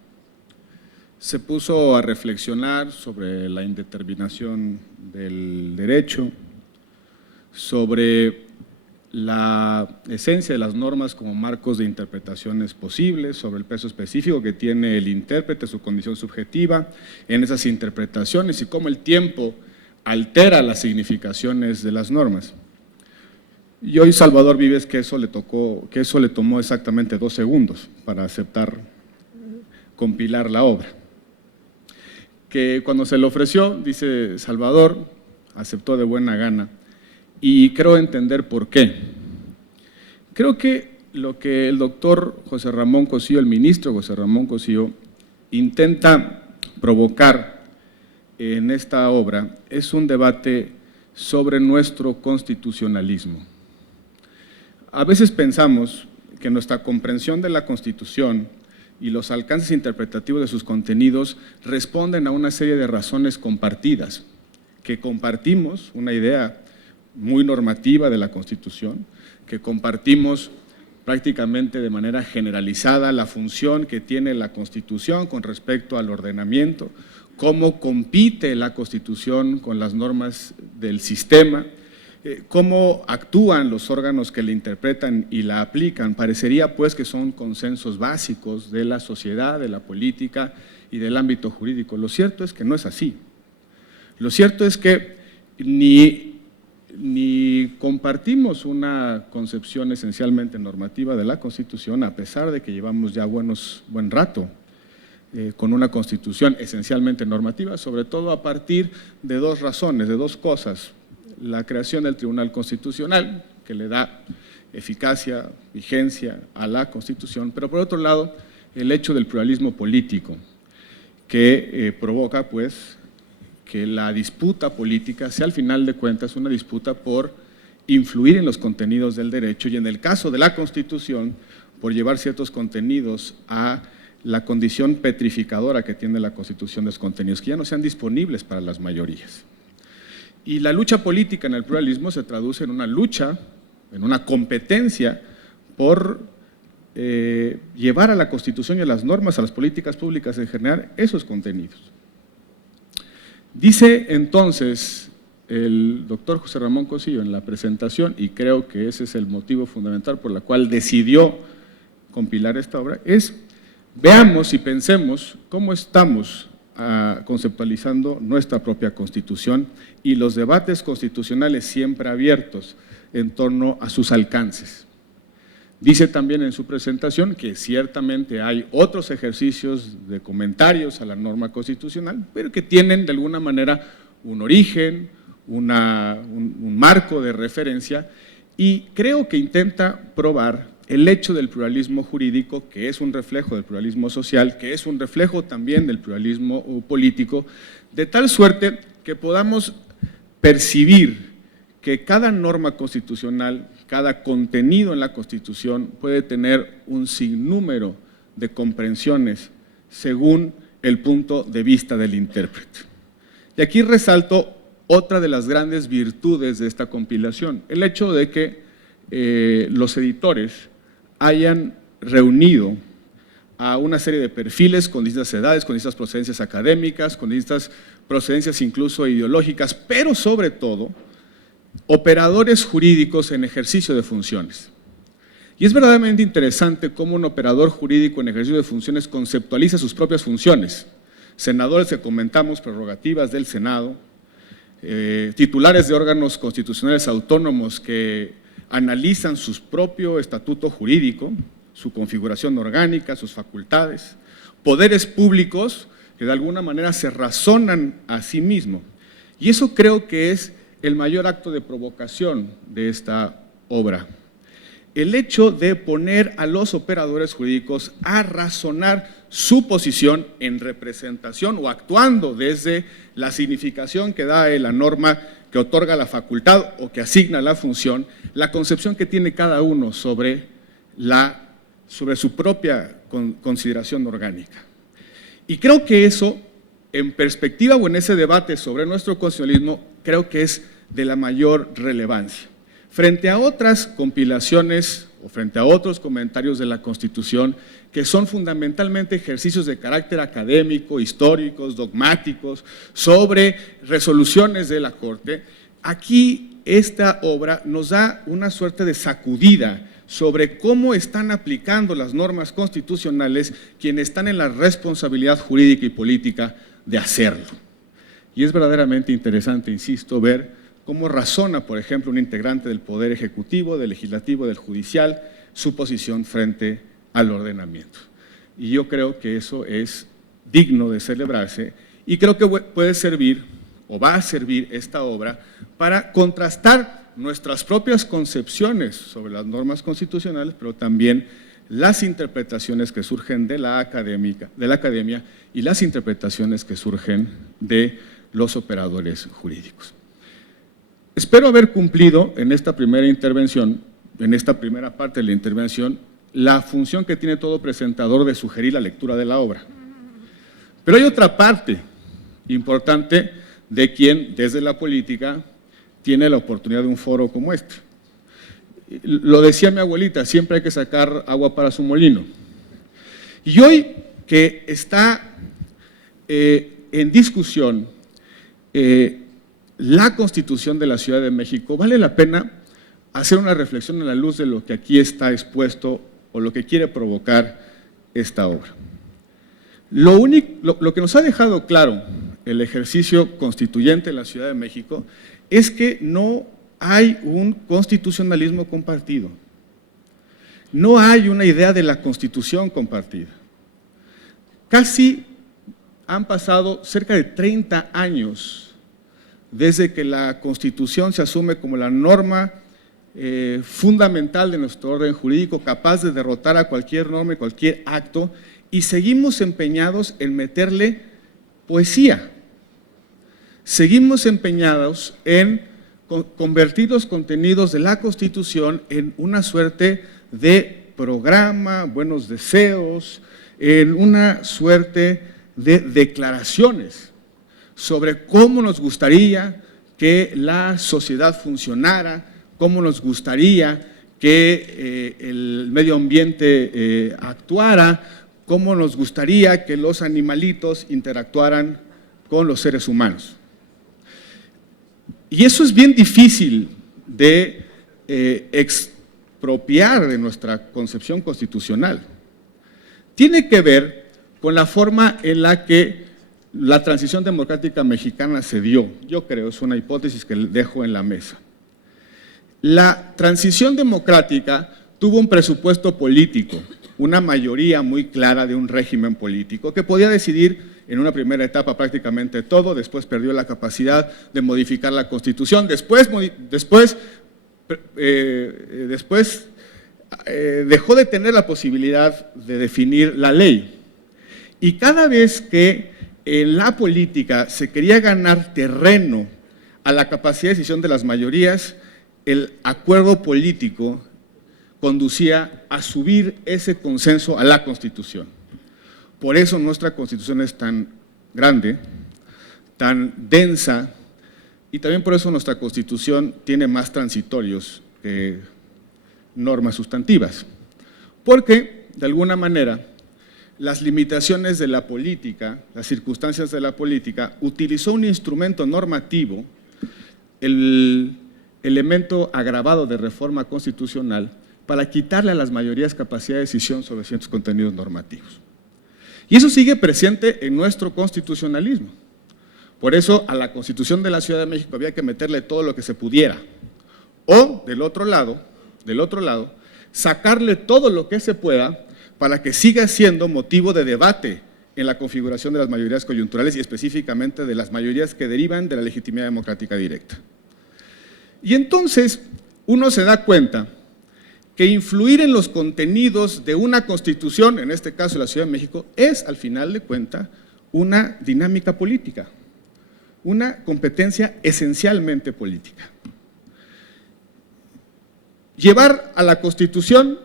se puso a reflexionar sobre la indeterminación del derecho, sobre la esencia de las normas como marcos de interpretaciones posibles, sobre el peso específico que tiene el intérprete, su condición subjetiva en esas interpretaciones y cómo el tiempo altera las significaciones de las normas. Y hoy Salvador Vives que eso le tomó exactamente 2 segundos para aceptar compilar la obra. Que cuando se le ofreció, dice Salvador, aceptó de buena gana y creo entender por qué. Creo que lo que el doctor José Ramón Cosío, el ministro José Ramón Cosío, intenta provocar en esta obra es un debate sobre nuestro constitucionalismo. A veces pensamos que nuestra comprensión de la Constitución y los alcances interpretativos de sus contenidos responden a una serie de razones compartidas, que compartimos una idea muy normativa de la Constitución, que compartimos prácticamente de manera generalizada la función que tiene la Constitución con respecto al ordenamiento, cómo compite la Constitución con las normas del sistema, cómo actúan los órganos que la interpretan y la aplican. Parecería pues que son consensos básicos de la sociedad, de la política y del ámbito jurídico. Lo cierto es que no es así. Lo cierto es que ni compartimos una concepción esencialmente normativa de la Constitución, a pesar de que llevamos ya buen rato con una Constitución esencialmente normativa, sobre todo a partir de 2 razones, de 2 cosas. La creación del Tribunal Constitucional, que le da eficacia, vigencia a la Constitución, pero por otro lado, el hecho del pluralismo político, que provoca pues que la disputa política sea al final de cuentas una disputa por influir en los contenidos del derecho y en el caso de la Constitución, por llevar ciertos contenidos a la condición petrificadora que tiene la Constitución de los contenidos, que ya no sean disponibles para las mayorías. Y la lucha política en el pluralismo se traduce en una lucha, en una competencia por llevar a la Constitución y a las normas, a las políticas públicas en general, esos contenidos. Dice entonces el doctor José Ramón Cosío en la presentación, y creo que ese es el motivo fundamental por el cual decidió compilar esta obra, es veamos y pensemos cómo estamos conceptualizando nuestra propia Constitución y los debates constitucionales siempre abiertos en torno a sus alcances. Dice también en su presentación que ciertamente hay otros ejercicios de comentarios a la norma constitucional, pero que tienen de alguna manera un origen, un marco de referencia, y creo que intenta probar el hecho del pluralismo jurídico, que es un reflejo del pluralismo social, que es un reflejo también del pluralismo político, de tal suerte que podamos percibir que cada norma constitucional, cada contenido en la Constitución puede tener un sinnúmero de comprensiones según el punto de vista del intérprete. Y aquí resalto otra de las grandes virtudes de esta compilación, el hecho de que los editores hayan reunido a una serie de perfiles con distintas edades, con distintas procedencias académicas, con distintas procedencias incluso ideológicas, pero sobre todo operadores jurídicos en ejercicio de funciones. Y es verdaderamente interesante cómo un operador jurídico en ejercicio de funciones conceptualiza sus propias funciones. senadores que comentamos prerrogativas del Senado, titulares de órganos constitucionales autónomos que analizan su propio estatuto jurídico, su configuración orgánica, sus facultades, poderes públicos que de alguna manera se razonan a sí mismos. Y eso creo que es el mayor acto de provocación de esta obra. El hecho de poner a los operadores jurídicos a razonar su posición en representación o actuando desde la significación que da la norma que otorga la facultad o que asigna la función, la concepción que tiene cada uno sobre su propia consideración orgánica. Y creo que eso, en perspectiva o en ese debate sobre nuestro constitucionalismo, creo que es de la mayor relevancia. Frente a otras compilaciones o frente a otros comentarios de la Constitución que son fundamentalmente ejercicios de carácter académico, históricos, dogmáticos, sobre resoluciones de la Corte, aquí esta obra nos da una suerte de sacudida sobre cómo están aplicando las normas constitucionales quienes están en la responsabilidad jurídica y política de hacerlo. Y es verdaderamente interesante, insisto, ver cómo razona, por ejemplo, un integrante del Poder Ejecutivo, del Legislativo, del Judicial, su posición frente al ordenamiento. Y yo creo que eso es digno de celebrarse y creo que puede servir, o va a servir esta obra, para contrastar nuestras propias concepciones sobre las normas constitucionales, pero también las interpretaciones que surgen de la academia y las interpretaciones que surgen de los operadores jurídicos. Espero haber cumplido en esta primera intervención, en esta primera parte de la intervención, la función que tiene todo presentador de sugerir la lectura de la obra. Pero hay otra parte importante de quien, desde la política, tiene la oportunidad de un foro como este. Lo decía mi abuelita, siempre hay que sacar agua para su molino. Y hoy que está en discusión la Constitución de la Ciudad de México, vale la pena hacer una reflexión a la luz de lo que aquí está expuesto o lo que quiere provocar esta obra. Lo que nos ha dejado claro el ejercicio constituyente en la Ciudad de México es que no hay un constitucionalismo compartido. No hay una idea de la Constitución compartida. Casi han pasado cerca de 30 años desde que la Constitución se asume como la norma fundamental de nuestro orden jurídico, capaz de derrotar a cualquier norma y cualquier acto, y seguimos empeñados en meterle poesía. Seguimos empeñados en convertir los contenidos de la Constitución en una suerte de programa, buenos deseos, en una suerte de declaraciones sobre cómo nos gustaría que la sociedad funcionara, cómo nos gustaría que el medio ambiente actuara, cómo nos gustaría que los animalitos interactuaran con los seres humanos. Y eso es bien difícil de expropiar de nuestra concepción constitucional. Tiene que ver con la forma en la que la transición democrática mexicana se dio. Yo creo, es una hipótesis que dejo en la mesa. La transición democrática tuvo un presupuesto político, una mayoría muy clara de un régimen político que podía decidir en una primera etapa prácticamente todo, después perdió la capacidad de modificar la Constitución, después dejó de tener la posibilidad de definir la ley. Y cada vez que en la política se quería ganar terreno a la capacidad de decisión de las mayorías, el acuerdo político conducía a subir ese consenso a la Constitución. Por eso nuestra Constitución es tan grande, tan densa, y también por eso nuestra Constitución tiene más transitorios que normas sustantivas. Porque, de alguna manera, las limitaciones de la política, las circunstancias de la política, utilizó un instrumento normativo, el elemento agravado de reforma constitucional, para quitarle a las mayorías capacidad de decisión sobre ciertos contenidos normativos. Y eso sigue presente en nuestro constitucionalismo. Por eso a la Constitución de la Ciudad de México había que meterle todo lo que se pudiera. O, del otro lado, sacarle todo lo que se pueda para que siga siendo motivo de debate en la configuración de las mayorías coyunturales y específicamente de las mayorías que derivan de la legitimidad democrática directa. Y entonces uno se da cuenta que influir en los contenidos de una Constitución, en este caso la Ciudad de México, es al final de cuentas una dinámica política, una competencia esencialmente política. Llevar a la Constitución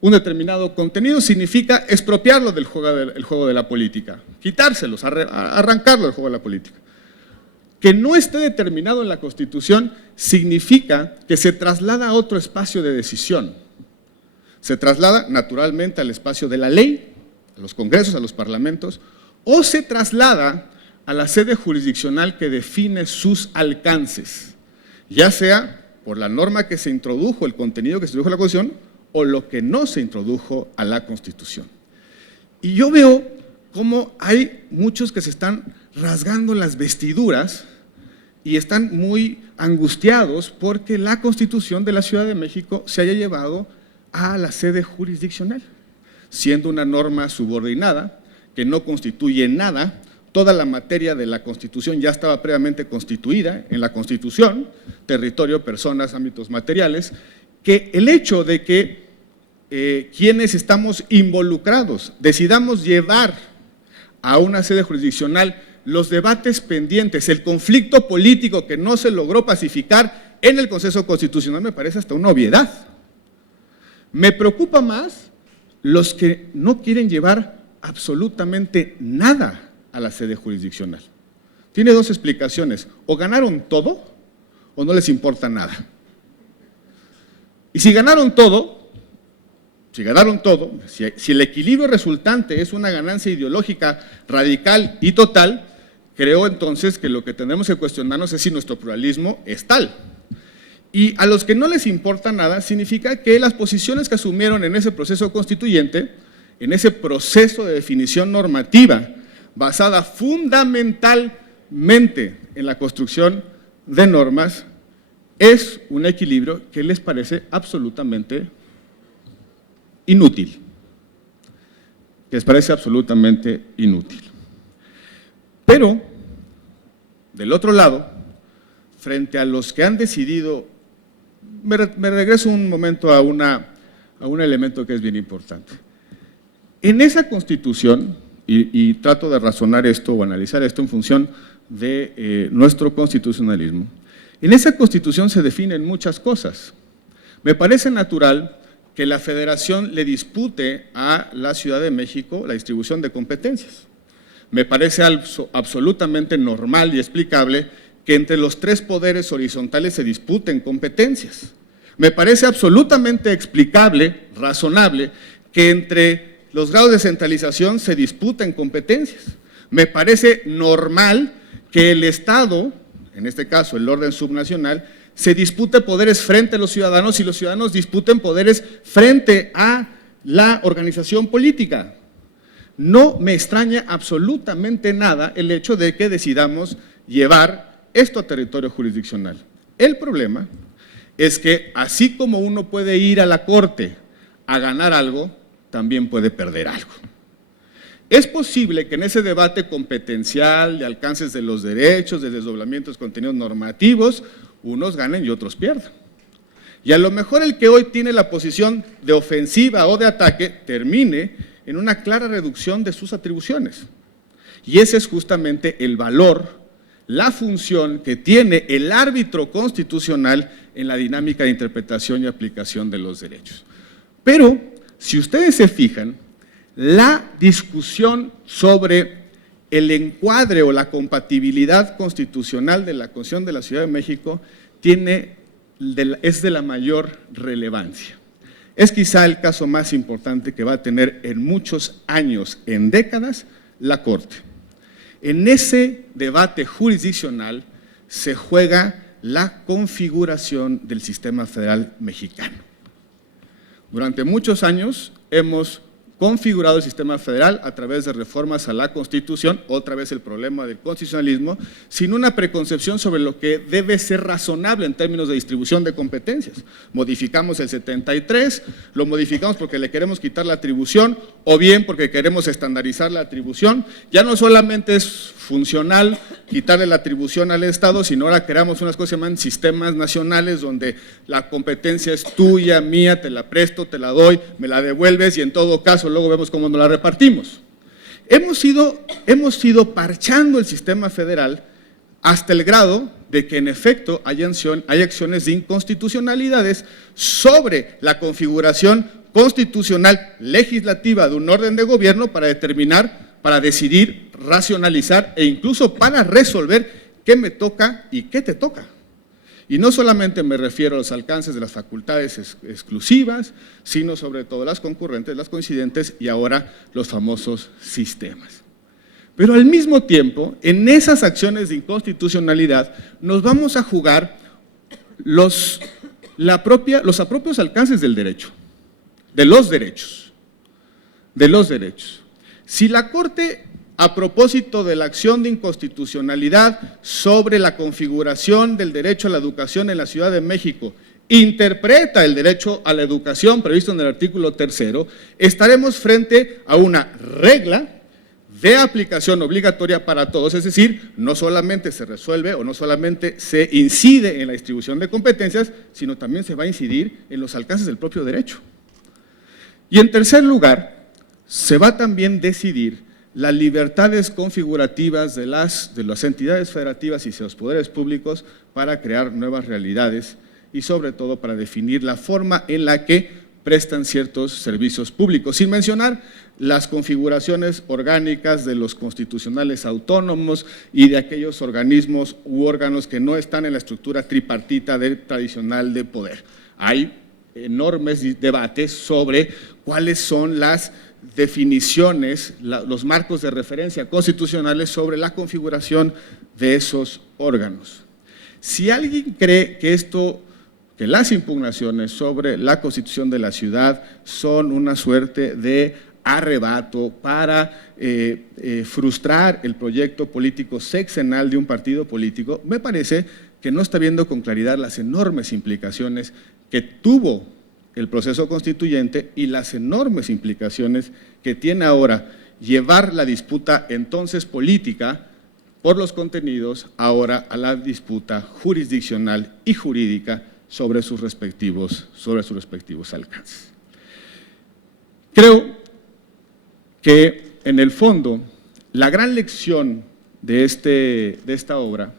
un determinado contenido significa expropiarlo del juego de la política, quitárselos, arrancarlo del juego de la política. Que no esté determinado en la Constitución significa que se traslada a otro espacio de decisión. Se traslada naturalmente al espacio de la ley, a los congresos, a los parlamentos, o se traslada a la sede jurisdiccional que define sus alcances, ya sea por la norma que se introdujo, el contenido que se introdujo a la Constitución, o lo que no se introdujo a la Constitución. Y yo veo cómo hay muchos que se están rasgando las vestiduras y están muy angustiados porque la Constitución de la Ciudad de México se haya llevado a la sede jurisdiccional, siendo una norma subordinada que no constituye nada. Toda la materia de la Constitución ya estaba previamente constituida en la Constitución, territorio, personas, ámbitos materiales, que el hecho de que quienes estamos involucrados decidamos llevar a una sede jurisdiccional los debates pendientes, el conflicto político que no se logró pacificar en el Consejo Constitucional, me parece hasta una obviedad. Me preocupa más los que no quieren llevar absolutamente nada a la sede jurisdiccional. Tiene dos explicaciones: o ganaron todo o no les importa nada. Y si ganaron todo, si el equilibrio resultante es una ganancia ideológica radical y total, creo entonces que lo que tenemos que cuestionarnos es si nuestro pluralismo es tal. Y a los que no les importa nada significa que las posiciones que asumieron en ese proceso constituyente, en ese proceso de definición normativa, basada fundamentalmente en la construcción de normas, es un equilibrio que les parece absolutamente inútil. Pero, del otro lado, frente a los que han decidido, me regreso un momento a un elemento que es bien importante. En esa Constitución, y trato de razonar esto o analizar esto en función de nuestro constitucionalismo, en esa Constitución se definen muchas cosas. Me parece natural que la Federación le dispute a la Ciudad de México la distribución de competencias. Me parece absolutamente normal y explicable que entre los tres poderes horizontales se disputen competencias. Me parece absolutamente explicable, razonable, que entre los grados de centralización se disputen competencias. Me parece normal que el Estado, en este caso el orden subnacional, se dispute poderes frente a los ciudadanos y los ciudadanos disputen poderes frente a la organización política. No me extraña absolutamente nada el hecho de que decidamos llevar esto a territorio jurisdiccional. El problema es que así como uno puede ir a la Corte a ganar algo, también puede perder algo. Es posible que en ese debate competencial de alcances de los derechos, de desdoblamientos, contenidos normativos, unos ganen y otros pierdan. Y a lo mejor el que hoy tiene la posición de ofensiva o de ataque termine en una clara reducción de sus atribuciones. Y ese es justamente el valor, la función que tiene el árbitro constitucional en la dinámica de interpretación y aplicación de los derechos. Pero, si ustedes se fijan, la discusión sobre el encuadre o la compatibilidad constitucional de la Constitución de la Ciudad de México es de la mayor relevancia. Es quizá el caso más importante que va a tener en muchos años, en décadas, la Corte. En ese debate jurisdiccional se juega la configuración del sistema federal mexicano. Durante muchos años hemos configurado el sistema federal a través de reformas a la Constitución, otra vez el problema del constitucionalismo, sin una preconcepción sobre lo que debe ser razonable en términos de distribución de competencias. Modificamos el 73, lo modificamos porque le queremos quitar la atribución o bien porque queremos estandarizar la atribución. Ya no solamente es funcional quitarle la atribución al Estado, sino ahora creamos unas cosas que se llaman sistemas nacionales donde la competencia es tuya, mía, te la presto, te la doy, me la devuelves y en todo caso luego vemos cómo nos la repartimos. Hemos ido parchando el sistema federal hasta el grado de que en efecto hay acciones de inconstitucionalidades sobre la configuración constitucional legislativa de un orden de gobierno para determinar, para decidir, racionalizar e incluso para resolver qué me toca y qué te toca. Y no solamente me refiero a los alcances de las facultades exclusivas, sino sobre todo las concurrentes, las coincidentes y ahora los famosos sistemas. Pero al mismo tiempo, en esas acciones de inconstitucionalidad, nos vamos a jugar los propios alcances del derecho, de los derechos. Si la Corte, a propósito de la acción de inconstitucionalidad sobre la configuración del derecho a la educación en la Ciudad de México, interpreta el derecho a la educación previsto en el artículo 3º, estaremos frente a una regla de aplicación obligatoria para todos, es decir, no solamente se resuelve o no solamente se incide en la distribución de competencias, sino también se va a incidir en los alcances del propio derecho. Y en tercer lugar, se va también a decidir las libertades configurativas de las entidades federativas y de los poderes públicos para crear nuevas realidades y sobre todo para definir la forma en la que prestan ciertos servicios públicos, sin mencionar las configuraciones orgánicas de los constitucionales autónomos y de aquellos organismos u órganos que no están en la estructura tripartita tradicional de poder. Hay enormes debates sobre cuáles son las definiciones, los marcos de referencia constitucionales sobre la configuración de esos órganos. Si alguien cree que las impugnaciones sobre la Constitución de la ciudad son una suerte de arrebato para frustrar el proyecto político sexenal de un partido político, me parece que no está viendo con claridad las enormes implicaciones que tuvo el proceso constituyente y las enormes implicaciones que tiene ahora llevar la disputa entonces política por los contenidos ahora a la disputa jurisdiccional y jurídica sobre sus respectivos alcances. Creo que en el fondo la gran lección de esta obra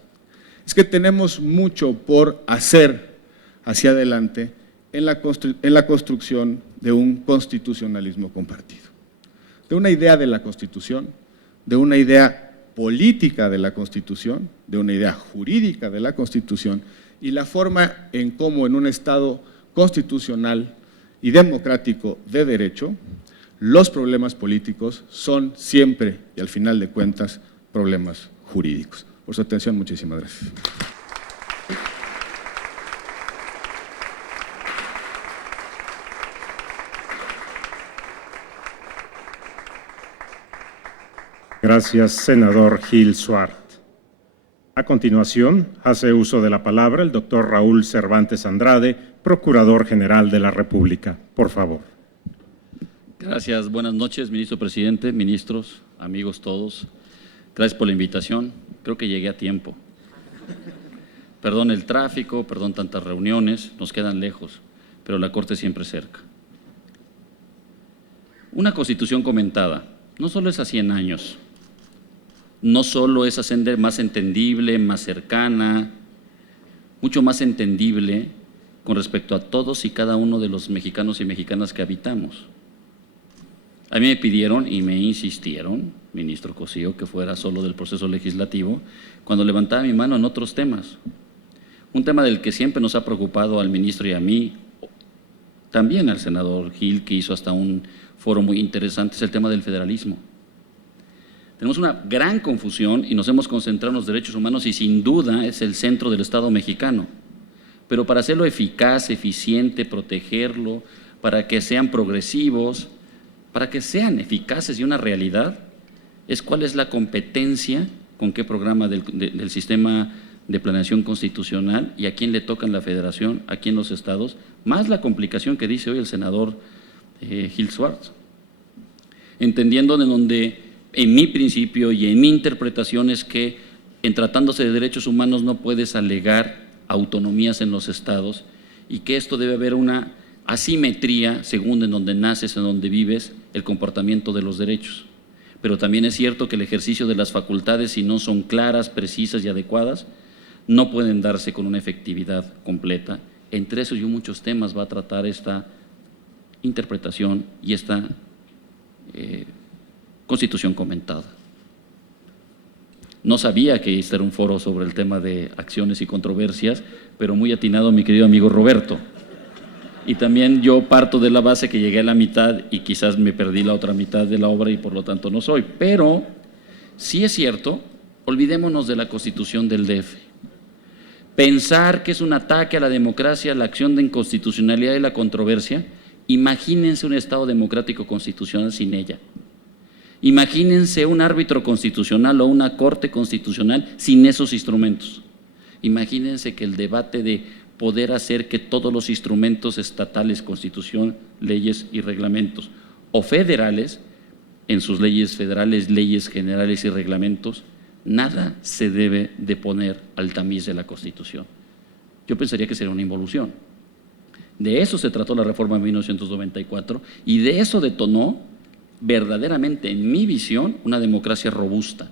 es que tenemos mucho por hacer hacia adelante en la construcción de un constitucionalismo compartido, de una idea de la Constitución, de una idea política de la Constitución, de una idea jurídica de la Constitución y la forma en cómo en un Estado constitucional y democrático de derecho, los problemas políticos son siempre y al final de cuentas problemas jurídicos. Por su atención, muchísimas gracias. Gracias, senador Gil Suart. A continuación, hace uso de la palabra el doctor Raúl Cervantes Andrade, Procurador General de la República. Por favor. Gracias. Buenas noches, ministro presidente, ministros, amigos todos. Gracias por la invitación. Creo que llegué a tiempo. Perdón el tráfico, perdón tantas reuniones, nos quedan lejos, pero la Corte siempre cerca. Una Constitución comentada no solo es a 100 años, no solo es hacer más entendible, más cercana, mucho más entendible con respecto a todos y cada uno de los mexicanos y mexicanas que habitamos. A mí me pidieron y me insistieron, ministro Cosío, que fuera solo del proceso legislativo, cuando levantaba mi mano en otros temas. Un tema del que siempre nos ha preocupado al ministro y a mí, también al senador Gil, que hizo hasta un foro muy interesante, es el tema del federalismo. Tenemos una gran confusión y nos hemos concentrado en los derechos humanos y sin duda es el centro del Estado mexicano. Pero para hacerlo eficaz, eficiente, protegerlo, para que sean progresivos, para que sean eficaces y una realidad, es cuál es la competencia, con qué programa del sistema de planeación constitucional y a quién le toca en la federación, a quién los estados, más la complicación que dice hoy el senador Gil Schwartz. Entendiendo de donde en mi principio y en mi interpretación es que en tratándose de derechos humanos no puedes alegar autonomías en los estados y que esto debe haber una asimetría según en donde naces, en donde vives, el comportamiento de los derechos. Pero también es cierto que el ejercicio de las facultades, si no son claras, precisas y adecuadas, no pueden darse con una efectividad completa. Entre esos y muchos temas va a tratar esta interpretación y esta Constitución comentada. No sabía que este era un foro sobre el tema de acciones y controversias, pero muy atinado mi querido amigo Roberto. Y también yo parto de la base que llegué a la mitad y quizás me perdí la otra mitad de la obra y por lo tanto no soy. Pero sí es cierto, olvidémonos de la Constitución del DF. Pensar que es un ataque a la democracia, la acción de inconstitucionalidad y la controversia, imagínense un Estado democrático constitucional sin ella. Imagínense un árbitro constitucional o una corte constitucional sin esos instrumentos. Imagínense que el debate de poder hacer que todos los instrumentos estatales, constitución, leyes y reglamentos, o federales, en sus leyes federales, leyes generales y reglamentos, nada se debe de poner al tamiz de la Constitución. Yo pensaría que sería una involución. De eso se trató la reforma de 1994 y de eso detonó verdaderamente, en mi visión, una democracia robusta,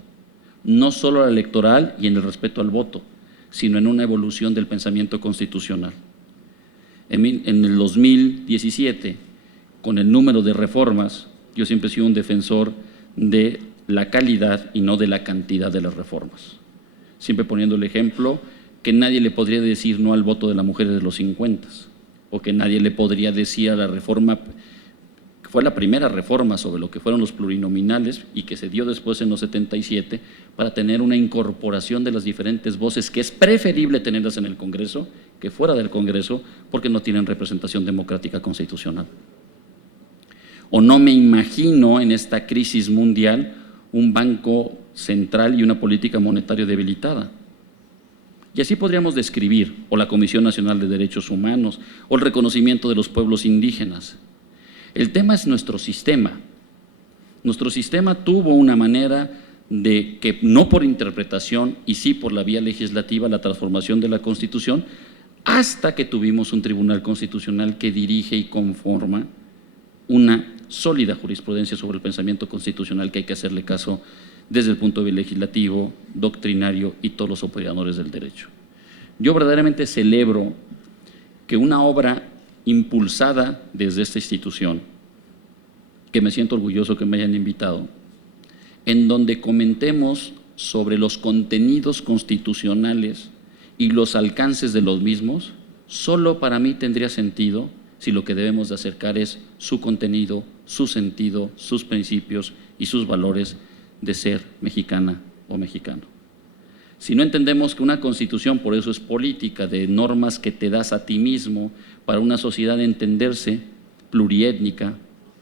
no solo la electoral y en el respeto al voto, sino en una evolución del pensamiento constitucional. En el 2017, con el número de reformas, yo siempre he sido un defensor de la calidad y no de la cantidad de las reformas. Siempre poniendo el ejemplo que nadie le podría decir no al voto de la mujer de los 50, o que nadie le podría decir a la reforma, que fue la primera reforma sobre lo que fueron los plurinominales y que se dio después en los 77, para tener una incorporación de las diferentes voces, que es preferible tenerlas en el Congreso que fuera del Congreso, porque no tienen representación democrática constitucional. O no me imagino en esta crisis mundial un banco central y una política monetaria debilitada. Y así podríamos describir, o la Comisión Nacional de Derechos Humanos, o el reconocimiento de los pueblos indígenas. El tema es nuestro sistema. Nuestro sistema tuvo una manera de que, no por interpretación y sí por la vía legislativa, la transformación de la Constitución, hasta que tuvimos un Tribunal Constitucional que dirige y conforma una sólida jurisprudencia sobre el pensamiento constitucional que hay que hacerle caso desde el punto de vista legislativo, doctrinario y todos los operadores del derecho. Yo verdaderamente celebro que una obra impulsada desde esta institución, que me siento orgulloso que me hayan invitado, en donde comentemos sobre los contenidos constitucionales y los alcances de los mismos, solo para mí tendría sentido si lo que debemos de acercar es su contenido, su sentido, sus principios y sus valores de ser mexicana o mexicano. Si no entendemos que una constitución, por eso es política, de normas que te das a ti mismo para una sociedad de entenderse pluriétnica,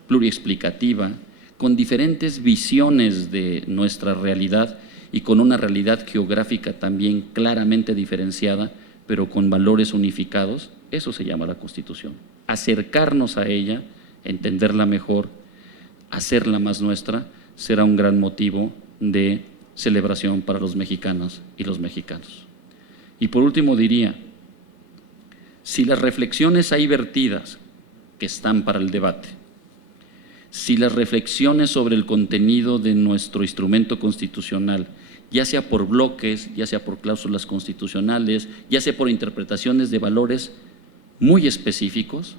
pluriexplicativa, con diferentes visiones de nuestra realidad y con una realidad geográfica también claramente diferenciada, pero con valores unificados, eso se llama la Constitución. Acercarnos a ella, entenderla mejor, hacerla más nuestra, será un gran motivo de celebración para los mexicanos y los mexicanos. Y por último diría, si las reflexiones ahí vertidas, que están para el debate, si las reflexiones sobre el contenido de nuestro instrumento constitucional, ya sea por bloques, ya sea por cláusulas constitucionales, ya sea por interpretaciones de valores muy específicos,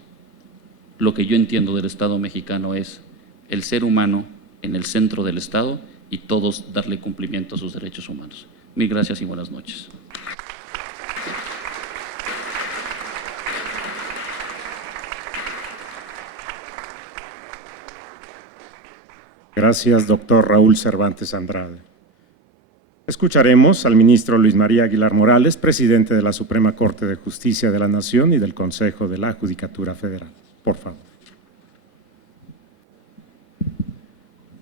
lo que yo entiendo del Estado mexicano es el ser humano en el centro del Estado y todos darle cumplimiento a sus derechos humanos. Mil gracias y buenas noches. Gracias, doctor Raúl Cervantes Andrade. Escucharemos al ministro Luis María Aguilar Morales, presidente de la Suprema Corte de Justicia de la Nación y del Consejo de la Judicatura Federal. Por favor.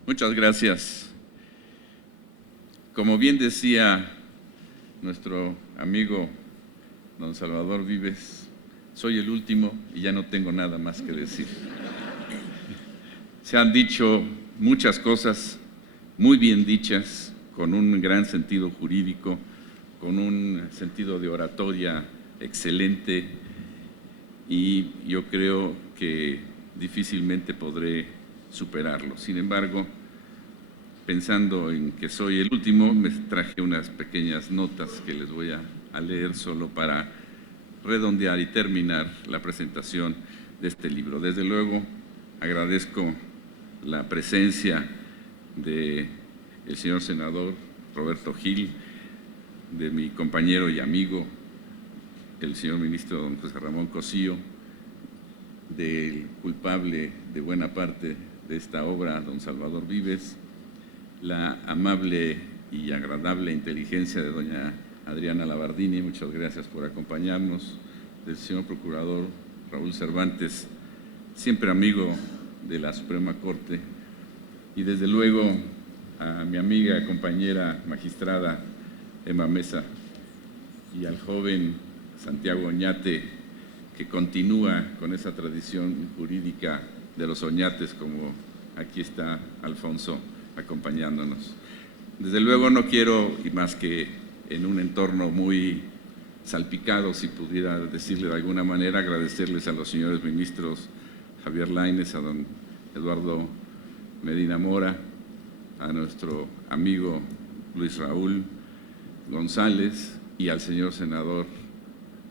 Muchas gracias. Como bien decía nuestro amigo don Salvador Vives, soy el último y ya no tengo nada más que decir. Se han dicho muchas cosas muy bien dichas, con un gran sentido jurídico, con un sentido de oratoria excelente, y yo creo que difícilmente podré superarlo. Sin embargo, pensando en que soy el último, me traje unas pequeñas notas que les voy a leer solo para redondear y terminar la presentación de este libro. Desde luego, agradezco la presencia del señor senador Roberto Gil, de mi compañero y amigo, el señor ministro don José Ramón Cosío, del culpable de buena parte de esta obra, don Salvador Vives, la amable y agradable inteligencia de doña Adriana Labardini, muchas gracias por acompañarnos, del señor procurador Raúl Cervantes, siempre amigo de la Suprema Corte, y desde luego a mi amiga, compañera magistrada Emma Mesa, y al joven Santiago Oñate, que continúa con esa tradición jurídica de los Oñates, como aquí está Alfonso acompañándonos. Desde luego no quiero, y más que en un entorno muy salpicado, si pudiera decirle de alguna manera, agradecerles a los señores ministros Javier Lainez, a don Eduardo Medina Mora, a nuestro amigo Luis Raúl González y al señor senador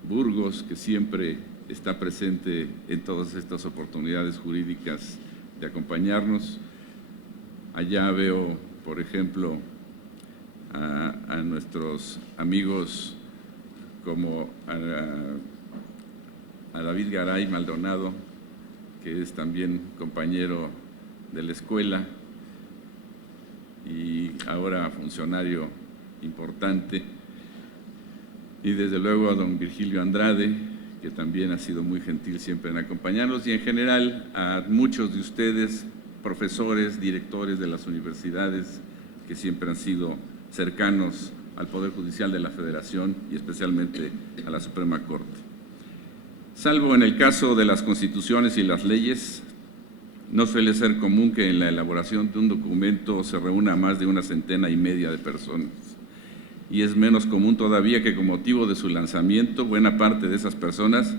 Burgos, que siempre está presente en todas estas oportunidades jurídicas de acompañarnos. Allá veo, por ejemplo, a nuestros amigos como a David Garay Maldonado, que es también compañero de la escuela y ahora funcionario importante, y desde luego a don Virgilio Andrade, que también ha sido muy gentil siempre en acompañarnos, y en general a muchos de ustedes, profesores, directores de las universidades, que siempre han sido cercanos al Poder Judicial de la Federación y especialmente a la Suprema Corte. Salvo en el caso de las constituciones y las leyes, no suele ser común que en la elaboración de un documento se reúna más de 1,5 centenas de personas. Y es menos común todavía que con motivo de su lanzamiento, buena parte de esas personas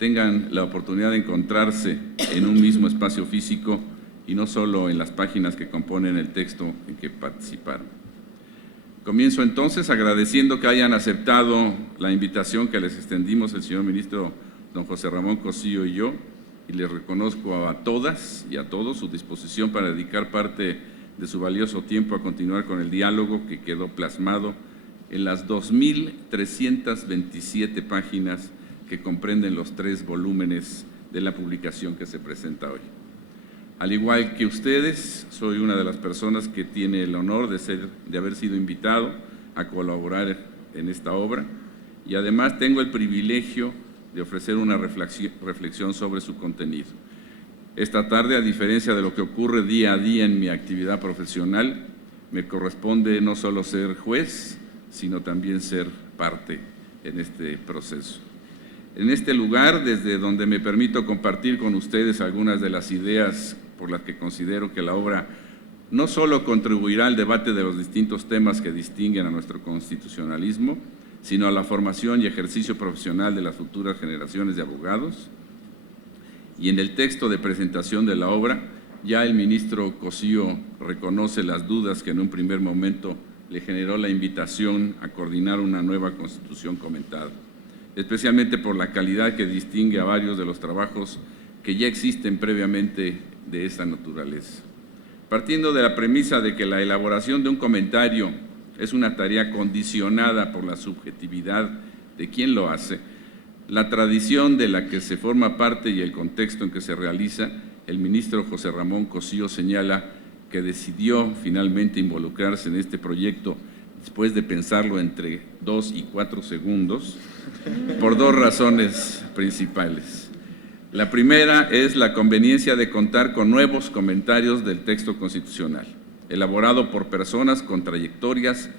tengan la oportunidad de encontrarse en un mismo espacio físico y no solo en las páginas que componen el texto en que participaron. Comienzo entonces agradeciendo que hayan aceptado la invitación que les extendimos el señor ministro don José Ramón Cosío y yo, y les reconozco a todas y a todos su disposición para dedicar parte de su valioso tiempo a continuar con el diálogo que quedó plasmado en las 2.327 páginas que comprenden los 3 volúmenes de la publicación que se presenta hoy. Al igual que ustedes, soy una de las personas que tiene el honor de haber sido invitado a colaborar en esta obra, y además tengo el privilegio de ofrecer una reflexión sobre su contenido. Esta tarde, a diferencia de lo que ocurre día a día en mi actividad profesional, me corresponde no solo ser juez, sino también ser parte en este proceso. En este lugar, desde donde me permito compartir con ustedes algunas de las ideas por las que considero que la obra no solo contribuirá al debate de los distintos temas que distinguen a nuestro constitucionalismo, sino a la formación y ejercicio profesional de las futuras generaciones de abogados. Y en el texto de presentación de la obra, ya el ministro Cosío reconoce las dudas que en un primer momento le generó la invitación a coordinar una nueva constitución comentada, especialmente por la calidad que distingue a varios de los trabajos que ya existen previamente de esta naturaleza. Partiendo de la premisa de que la elaboración de un comentario es una tarea condicionada por la subjetividad de quien lo hace, la tradición de la que se forma parte y el contexto en que se realiza, el ministro José Ramón Cosío señala que decidió finalmente involucrarse en este proyecto después de pensarlo entre 2 y 4 segundos, por 2 razones principales. La primera es la conveniencia de contar con nuevos comentarios del texto constitucional, elaborado por personas con trayectorias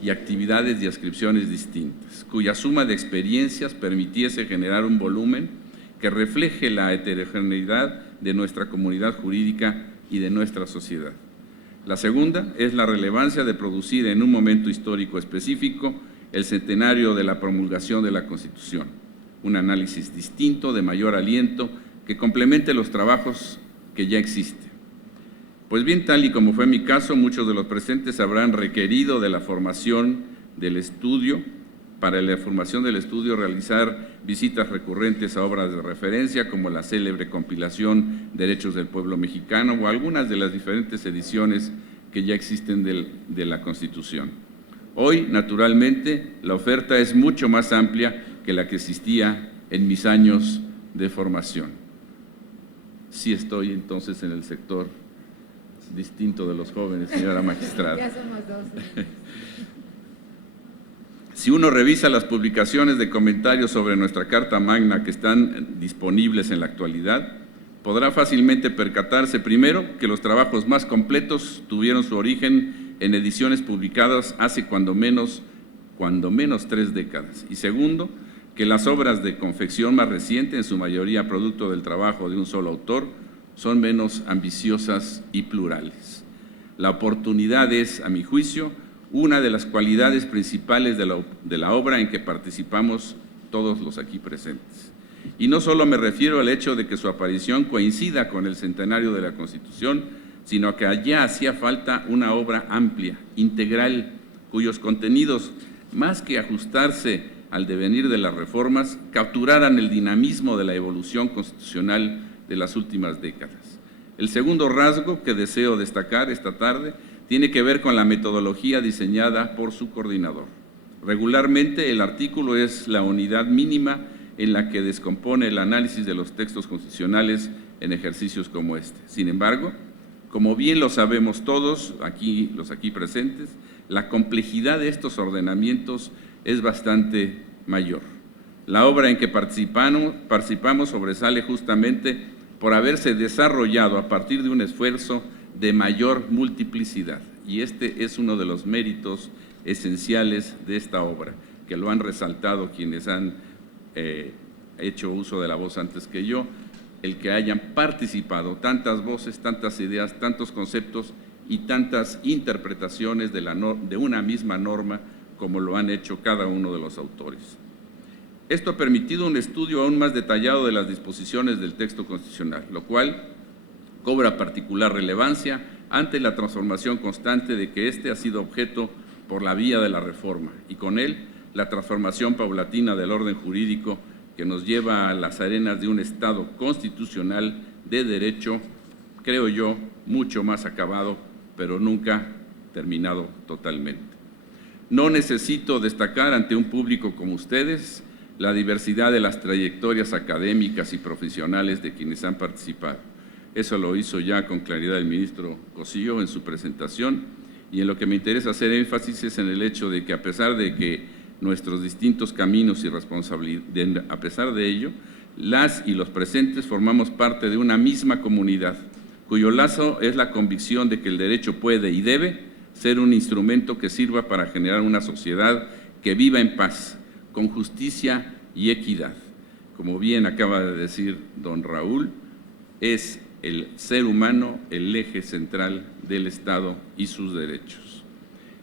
y actividades y adscripciones distintas, cuya suma de experiencias permitiese generar un volumen que refleje la heterogeneidad de nuestra comunidad jurídica y de nuestra sociedad. La segunda es la relevancia de producir en un momento histórico específico el centenario de la promulgación de la Constitución, un análisis distinto, de mayor aliento, que complemente los trabajos que ya existen. Pues bien, tal y como fue mi caso, muchos de los presentes habrán requerido de la formación del estudio, para la formación del estudio realizar visitas recurrentes a obras de referencia como la célebre compilación Derechos del Pueblo Mexicano o algunas de las diferentes ediciones que ya existen de la Constitución. Hoy, naturalmente, la oferta es mucho más amplia que la que existía en mis años de formación. Sí estoy entonces en el sector distinto de los jóvenes, señora magistrada. Ya somos dos. Si uno revisa las publicaciones de comentarios sobre nuestra Carta Magna que están disponibles en la actualidad, podrá fácilmente percatarse, primero, que los trabajos más completos tuvieron su origen en ediciones publicadas hace cuando menos 3 décadas. Y segundo, que las obras de confección más reciente, en su mayoría producto del trabajo de un solo autor, son menos ambiciosas y plurales. La oportunidad es, a mi juicio, una de las cualidades principales de la obra en que participamos todos los aquí presentes. Y no solo me refiero al hecho de que su aparición coincida con el centenario de la Constitución, sino que allá hacía falta una obra amplia, integral, cuyos contenidos, más que ajustarse al devenir de las reformas, capturaran el dinamismo de la evolución constitucional de las últimas décadas. El segundo rasgo que deseo destacar esta tarde tiene que ver con la metodología diseñada por su coordinador. Regularmente, el artículo es la unidad mínima en la que descompone el análisis de los textos constitucionales en ejercicios como este. Sin embargo, como bien lo sabemos todos, los aquí presentes, la complejidad de estos ordenamientos es bastante mayor. La obra en que participamos sobresale justamente por haberse desarrollado a partir de un esfuerzo de mayor multiplicidad, y este es uno de los méritos esenciales de esta obra, que lo han resaltado quienes han hecho uso de la voz antes que yo, el que hayan participado tantas voces, tantas ideas, tantos conceptos y tantas interpretaciones de una misma norma como lo han hecho cada uno de los autores. Esto ha permitido un estudio aún más detallado de las disposiciones del texto constitucional, lo cual cobra particular relevancia ante la transformación constante de que éste ha sido objeto por la vía de la reforma y con él la transformación paulatina del orden jurídico que nos lleva a las arenas de un Estado constitucional de derecho, creo yo, mucho más acabado, pero nunca terminado totalmente. No necesito destacar ante un público como ustedes la diversidad de las trayectorias académicas y profesionales de quienes han participado. Eso lo hizo ya con claridad el ministro Cosío en su presentación, y en lo que me interesa hacer énfasis es en el hecho de que a pesar de que nuestros distintos caminos y responsabilidades, a pesar de ello, las y los presentes formamos parte de una misma comunidad, cuyo lazo es la convicción de que el derecho puede y debe ser un instrumento que sirva para generar una sociedad que viva en paz, con justicia y equidad. Como bien acaba de decir don Raúl, es el ser humano el eje central del Estado y sus derechos.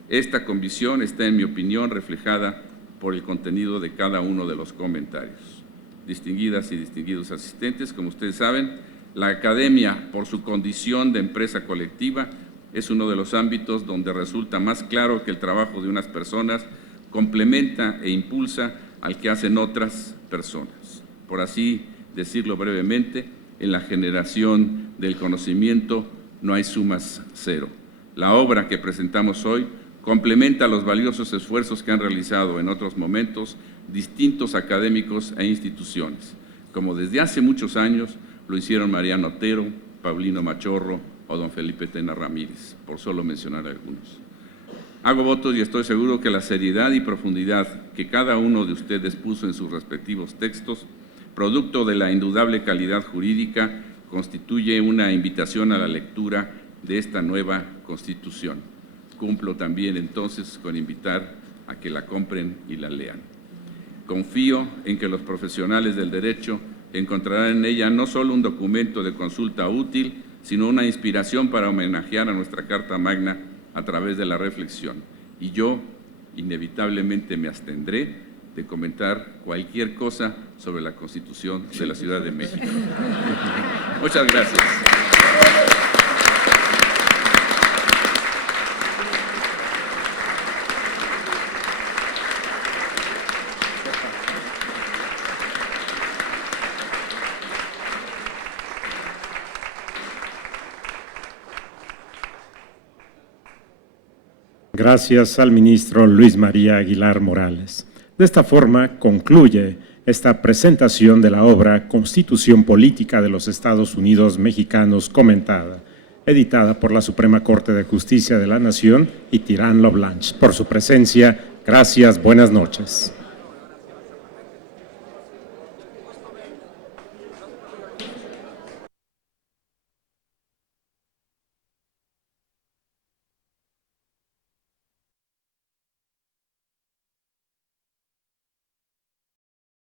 Esta convicción está, en mi opinión, reflejada por el contenido de cada uno de los comentarios. Distinguidas y distinguidos asistentes, como ustedes saben, la academia, por su condición de empresa colectiva, es uno de los ámbitos donde resulta más claro que el trabajo de unas personas complementa e impulsa al que hacen otras personas. Por así decirlo brevemente, en la generación del conocimiento no hay sumas cero. La obra que presentamos hoy complementa los valiosos esfuerzos que han realizado en otros momentos distintos académicos e instituciones, como desde hace muchos años lo hicieron Mariano Otero, Paulino Machorro o don Felipe Tena Ramírez, por solo mencionar algunos. Hago votos y estoy seguro que la seriedad y profundidad que cada uno de ustedes puso en sus respectivos textos producto de la indudable calidad jurídica, constituye una invitación a la lectura de esta nueva Constitución. Cumplo también entonces con invitar a que la compren y la lean. Confío en que los profesionales del derecho encontrarán en ella no solo un documento de consulta útil, sino una inspiración para homenajear a nuestra Carta Magna a través de la reflexión. Y yo, inevitablemente, me abstendré de comentar cualquier cosa sobre la Constitución de la Ciudad de México. Muchas gracias. Gracias al ministro Luis María Aguilar Morales. De esta forma concluye esta presentación de la obra Constitución Política de los Estados Unidos Mexicanos comentada, editada por la Suprema Corte de Justicia de la Nación y Tirán Loblanch. Por su presencia, gracias, buenas noches.